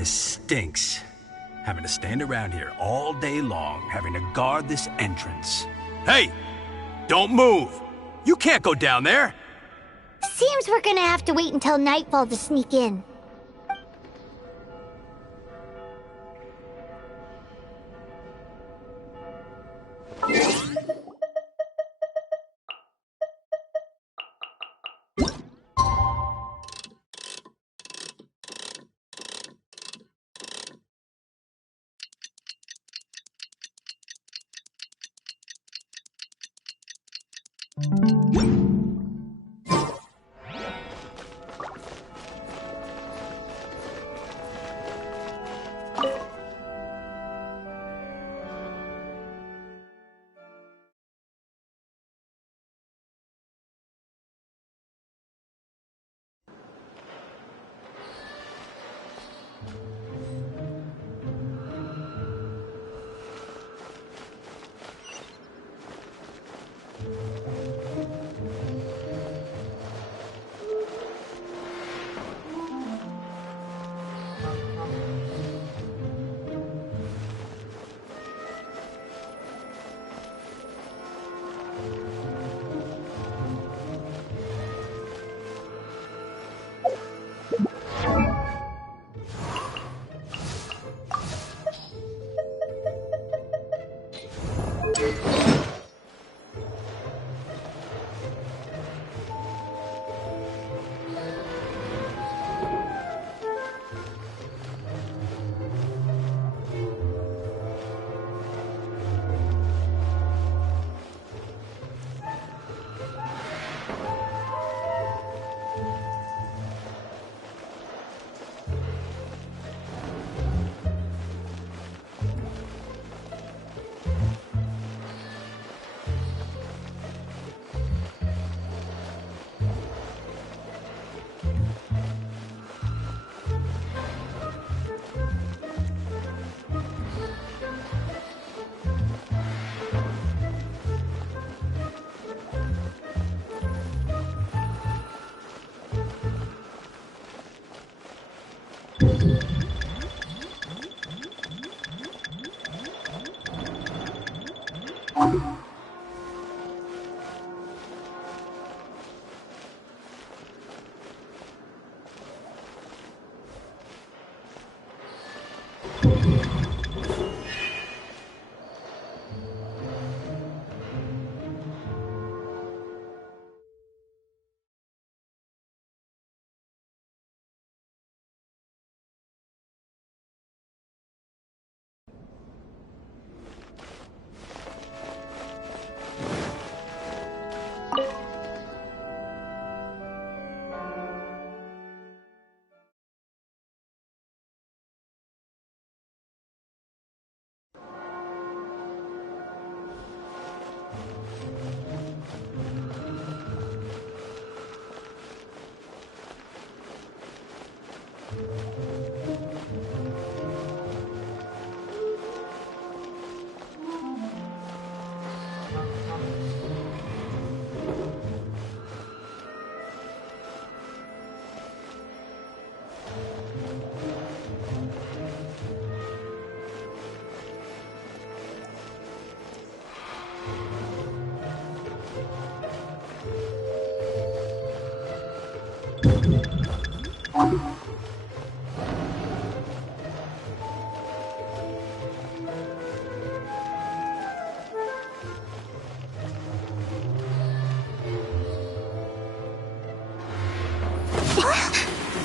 This stinks. Having to stand around here all day long, having to guard this entrance. Hey! Don't move! You can't go down there! Seems we're gonna have to wait until nightfall to sneak in.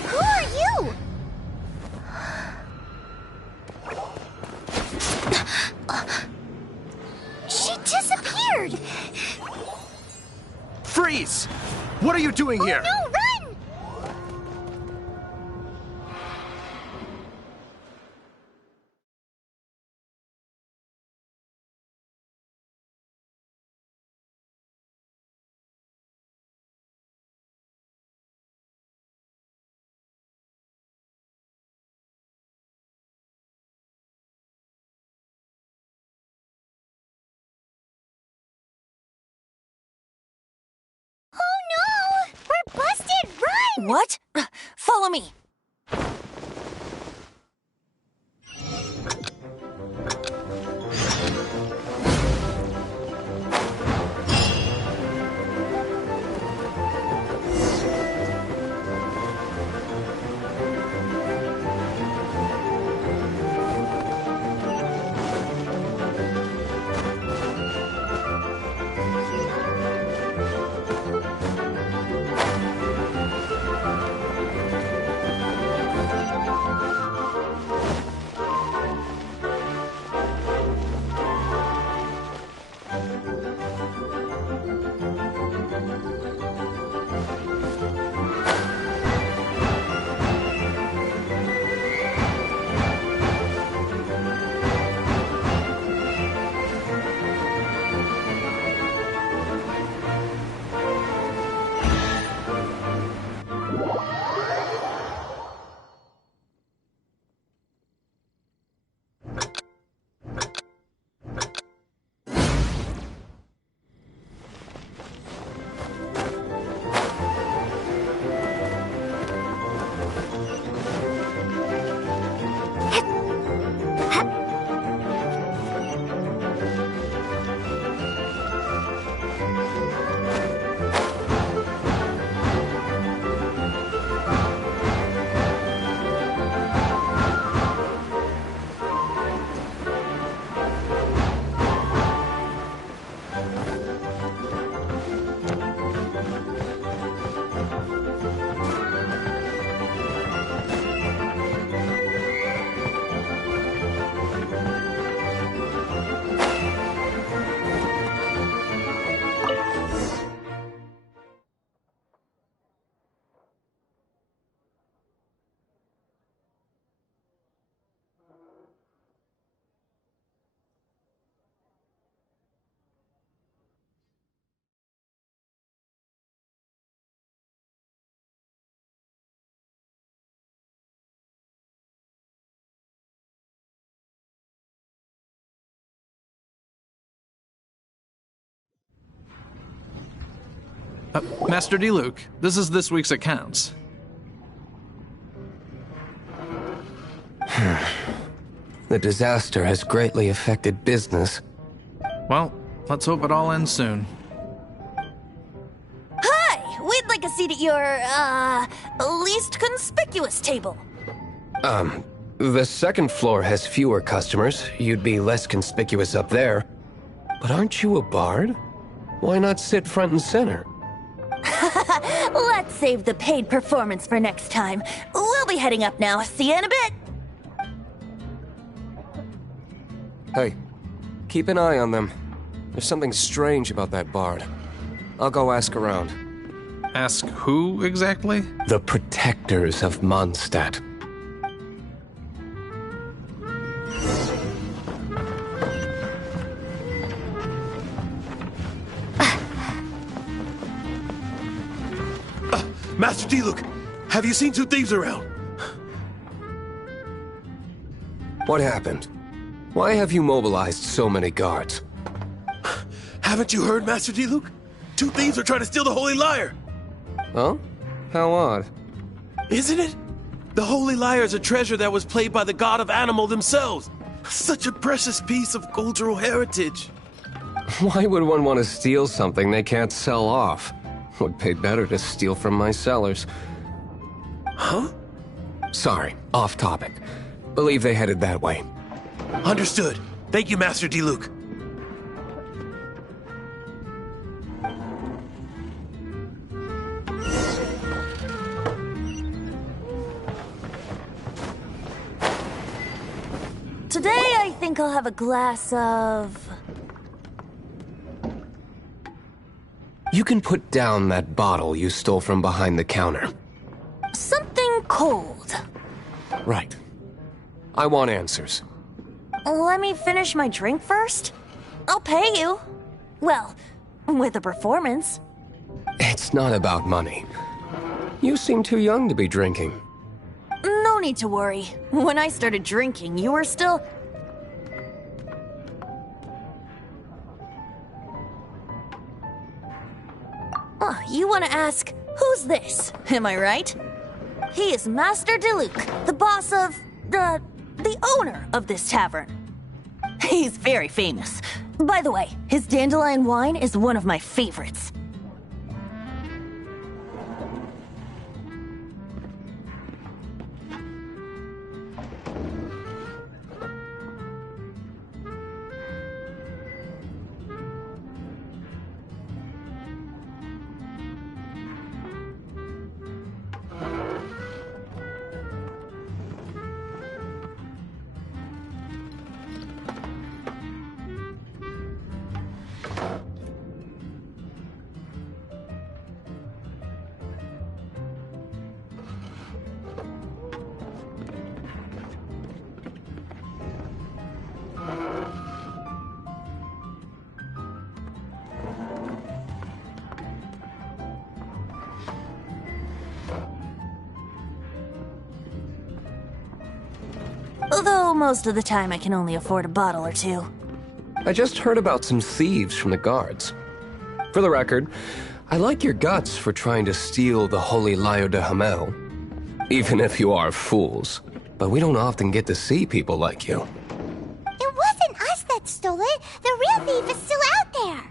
Who are you? She disappeared! Freeze! What are you doing here? No, run! Oh no! We're busted! Run! What? Follow me. Master Diluc, this is this week's accounts. The disaster has greatly affected business. Well, let's hope it all ends soon. Hi! We'd like a seat at your, least conspicuous table. The second floor has fewer customers. You'd be less conspicuous up there. But aren't you a bard? Why not sit front and center? Let's save the paid performance for next time. We'll be heading up now. See you in a bit. Hey, keep an eye on them. There's something strange about that bard. I'll go ask around. Ask who exactly? The protectors of Mondstadt. Master Diluc, have you seen two thieves around? What happened? Why have you mobilized so many guards? Haven't you heard, Master Diluc? Two thieves are trying to steal the Holy Lyre. Huh? How odd. Isn't it? The Holy Lyre is a treasure that was played by the god of animal themselves. Such a precious piece of cultural heritage. Why would one want to steal something they can't sell off? Would pay better to steal from my sellers. Huh? Sorry, off topic. Believe they headed that way. Understood. Thank you, Master Diluc. Today, I think I'll have a glass of... You can put down that bottle you stole from behind the counter. something cold. Right. I want answers. Let me finish my drink first. I'll pay you. Well, with a performance. It's not about money. You seem too young to be drinking. No need to worry. When I started drinking, you were still... Oh, you want to ask, who's this? Am I right? He is Master Diluc, the boss of... the owner of this tavern. He's very famous. By the way, his dandelion wine is one of my favorites. Although most of the time I can only afford a bottle or two. I just heard about some thieves from the guards. For the record, I like your guts for trying to steal the Holy Lyre de Hamel. Even if you are fools. But we don't often get to see people like you. It wasn't us that stole it. The real thief is still out there.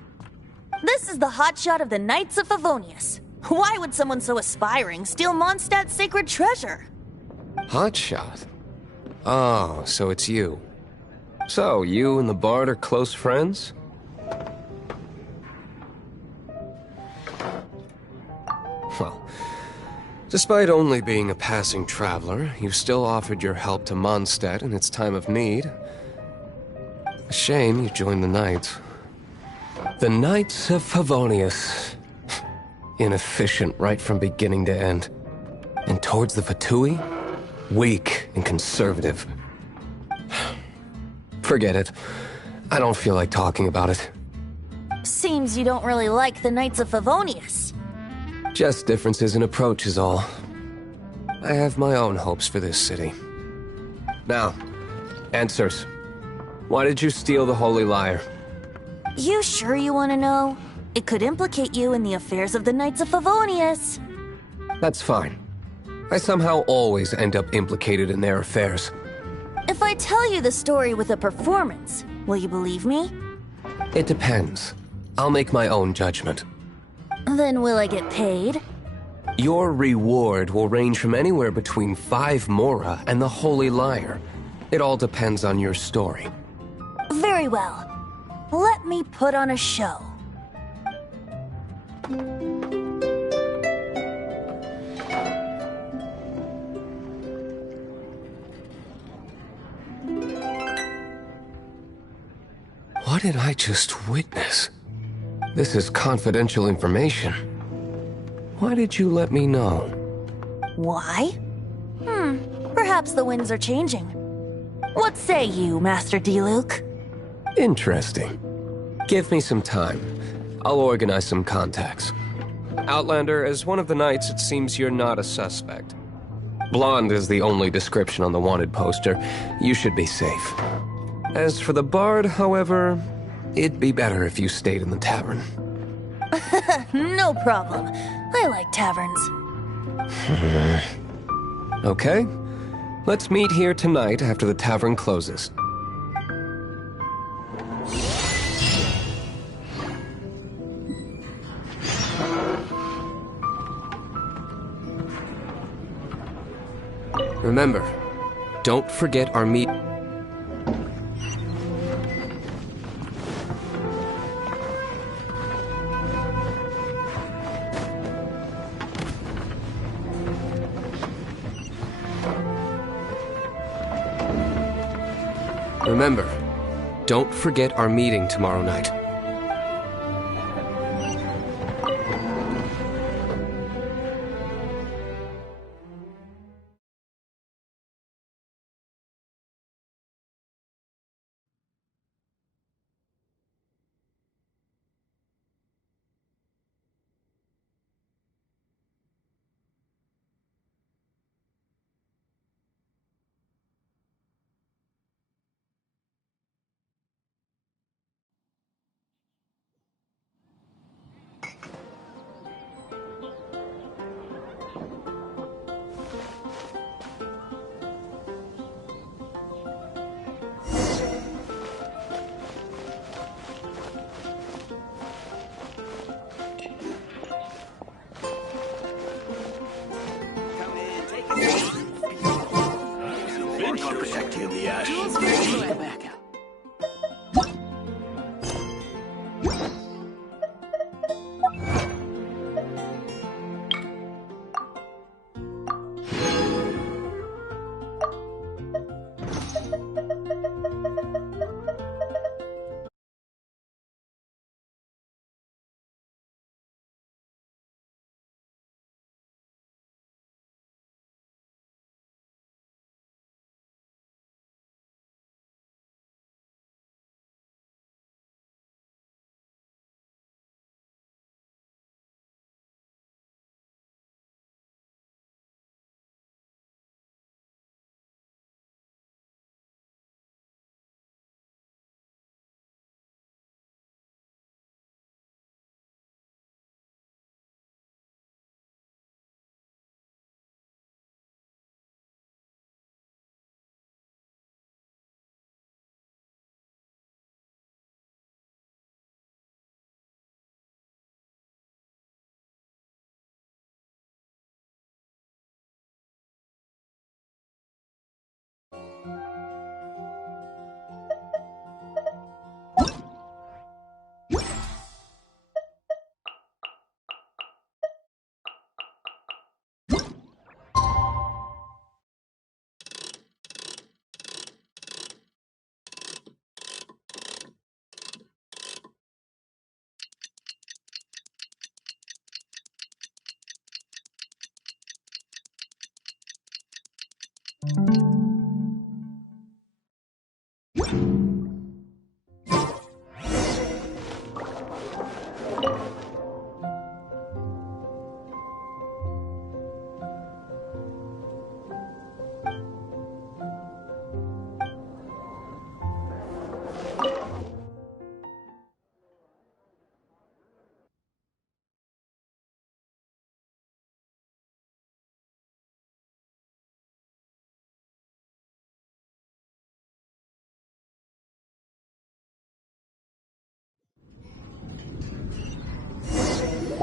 This is the hotshot of the Knights of Favonius. Why would someone so aspiring steal Mondstadt's sacred treasure? Hotshot? Oh, so it's you. So, you and the Bard are close friends? Well, despite only being a passing traveler, you still offered your help to Mondstadt in its time of need. A shame you joined the Knights. The Knights of Favonius. Inefficient right from beginning to end. And towards the Fatui? Weak and conservative. Forget it. I don't feel like talking about it. Seems you don't really like the Knights of Favonius. Just differences in approach is all. I have my own hopes for this city. Now, answers. Why did you steal the Holy Lyre? You sure you want to know? It could implicate you in the affairs of the Knights of Favonius. That's fine. I somehow always end up implicated in their affairs. If I tell you the story with a performance, will you believe me? It depends. I'll make my own judgment. Then will I get paid? Your reward will range from anywhere between 5 Mora and the Holy Lyre. It all depends on your story. Very well. Let me put on a show. What did I just witness? This is confidential information. Why did you let me know? Why? Perhaps the winds are changing. What say you, Master Diluc? Interesting. Give me some time. I'll organize some contacts. Outlander, as one of the knights, it seems you're not a suspect. Blonde is the only description on the wanted poster. You should be safe. As for the bard, however, it'd be better if you stayed in the tavern. No problem. I like taverns. Okay. Let's meet here tonight after the tavern closes. Remember, don't forget our meet. Remember, don't forget our meeting tomorrow night. I'll protect you in the ash.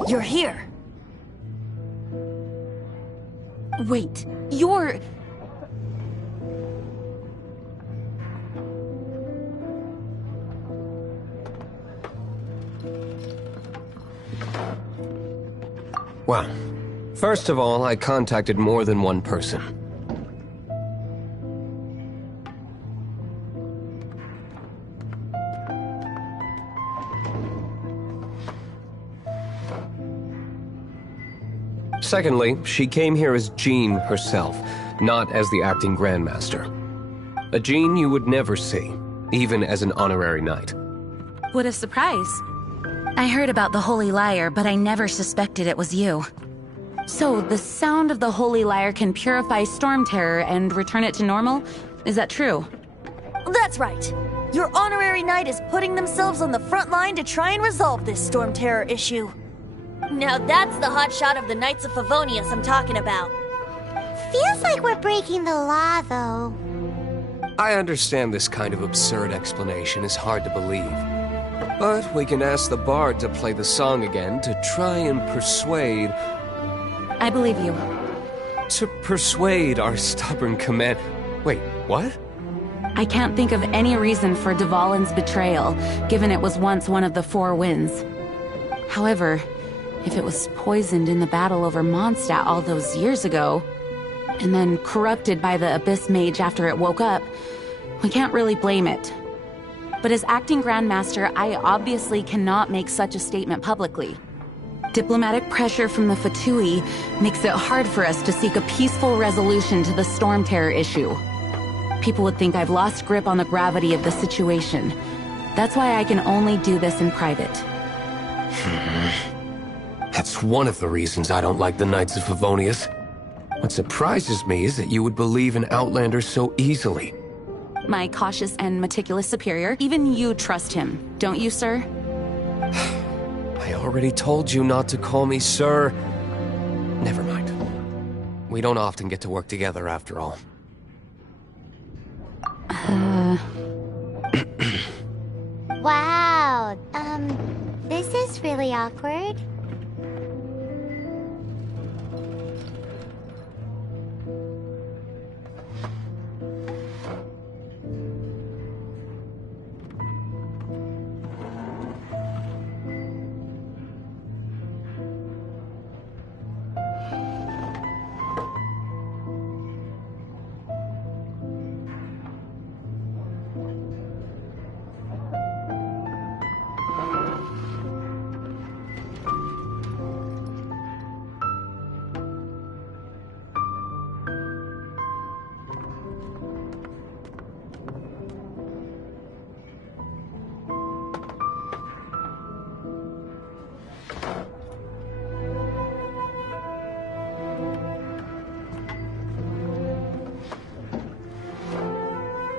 You're here. Wait, you're... Well, first of all, I contacted more than one person. Secondly, she came here as Jean herself, not as the acting Grandmaster. A Jean you would never see, even as an honorary knight. What a surprise. I heard about the Holy Lyre, but I never suspected it was you. So, the sound of the Holy Lyre can purify Storm Terror and return it to normal? Is that true? That's right. Your honorary knight is putting themselves on the front line to try and resolve this Storm Terror issue. Now that's the hotshot of the Knights of Favonius I'm talking about. Feels like we're breaking the law, though. I understand this kind of absurd explanation is hard to believe. But we can ask the bard to play the song again to try and persuade... I believe you. To persuade our stubborn command... Wait, what? I can't think of any reason for Dvalin's betrayal, given it was once one of the Four Winds. However, if it was poisoned in the battle over Mondstadt all those years ago, and then corrupted by the Abyss Mage after it woke up, we can't really blame it. But as acting Grandmaster, I obviously cannot make such a statement publicly. Diplomatic pressure from the Fatui makes it hard for us to seek a peaceful resolution to the Storm Terror issue. People would think I've lost grip on the gravity of the situation. That's why I can only do this in private. That's one of the reasons I don't like the Knights of Favonius. What surprises me is that you would believe in Outlander so easily. My cautious and meticulous superior, even you trust him, don't you, sir? I already told you not to call me sir. Never mind. We don't often get to work together after all. Wow, this is really awkward.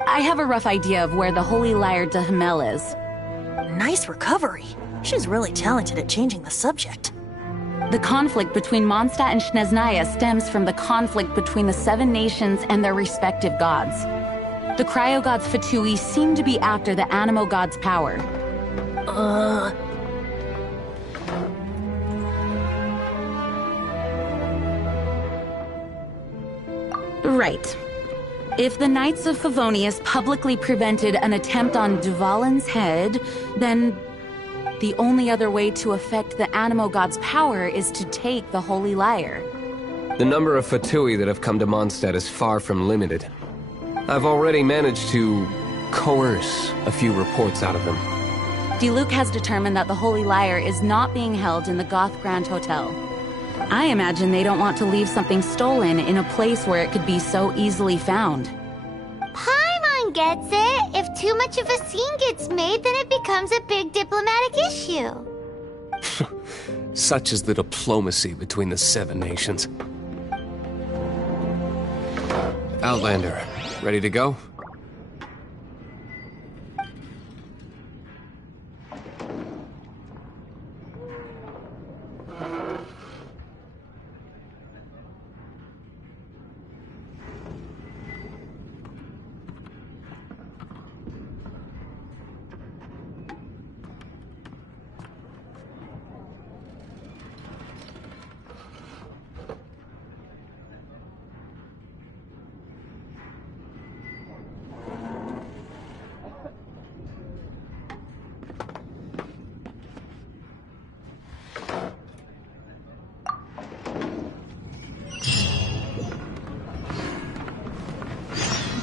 I have a rough idea of where the Holy Lyre de Hamel is. Nice recovery. She's really talented at changing the subject. The conflict between Mondstadt and Snezhnaya stems from the conflict between the Seven Nations and their respective gods. The Cryo-gods Fatui seem to be after the Animo god's power. Right. If the Knights of Favonius publicly prevented an attempt on Dvalin's head, then the only other way to affect the Animo god's power is to take the Holy Lyre. The number of Fatui that have come to Mondstadt is far from limited. I've already managed to coerce a few reports out of them. Diluc has determined that the Holy Lyre is not being held in the Goth Grand Hotel. I imagine they don't want to leave something stolen in a place where it could be so easily found. Paimon gets it. If too much of a scene gets made, then it becomes a big diplomatic issue. Such is the diplomacy between the Seven Nations. Outlander, ready to go?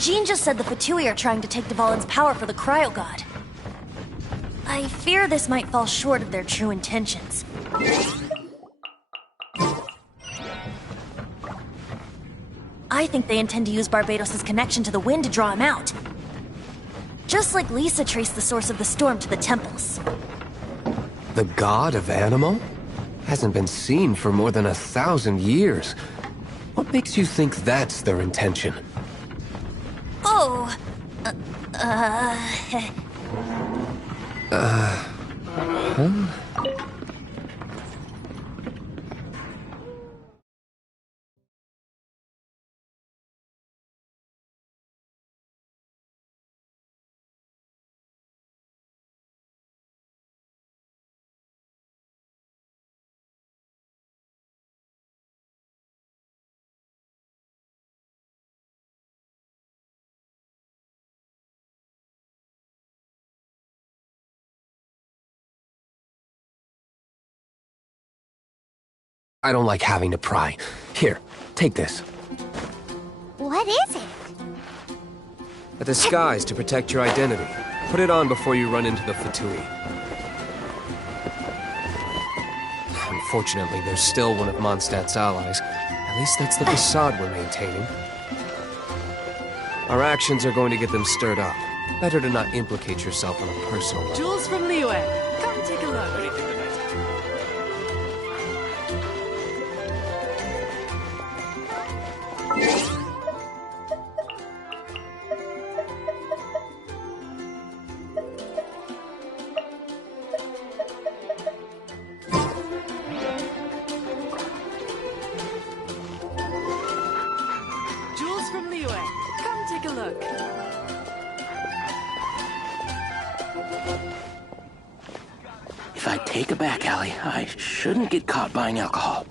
Jean just said the Fatui are trying to take Dvalin's power for the Cryo God. I fear this might fall short of their true intentions. I think they intend to use Barbados' connection to the wind to draw him out. Just like Lisa traced the source of the storm to the temples. The god of Animal? Hasn't been seen for more than 1,000 years. What makes you think that's their intention? Oh... Huh? I don't like having to pry. Here, take this. What is it? A disguise to protect your identity. Put it on before you run into the Fatui. Unfortunately, there's still one of Mondstadt's allies. At least that's the facade we're maintaining. Our actions are going to get them stirred up. Better to not implicate yourself on a personal level. Jules from Liyue, come take a look. Jules from Liyue, come take a look. If I take a back alley, I shouldn't get caught buying alcohol.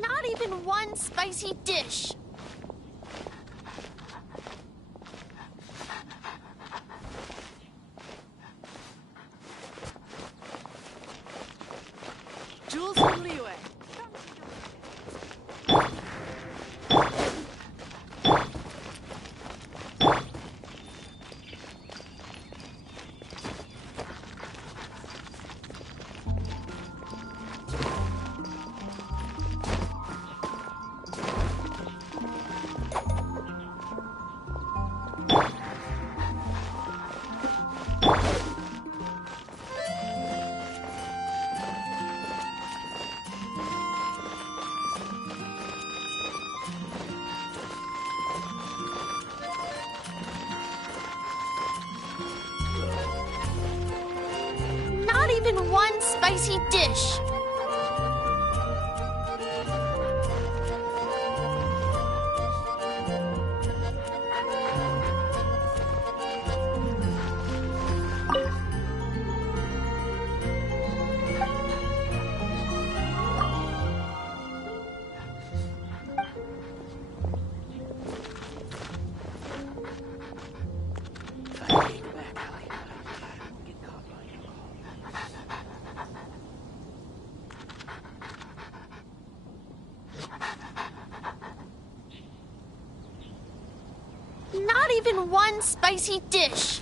Not even one spicy dish. Jules from Liyue. Not even one spicy dish. Not even one spicy dish.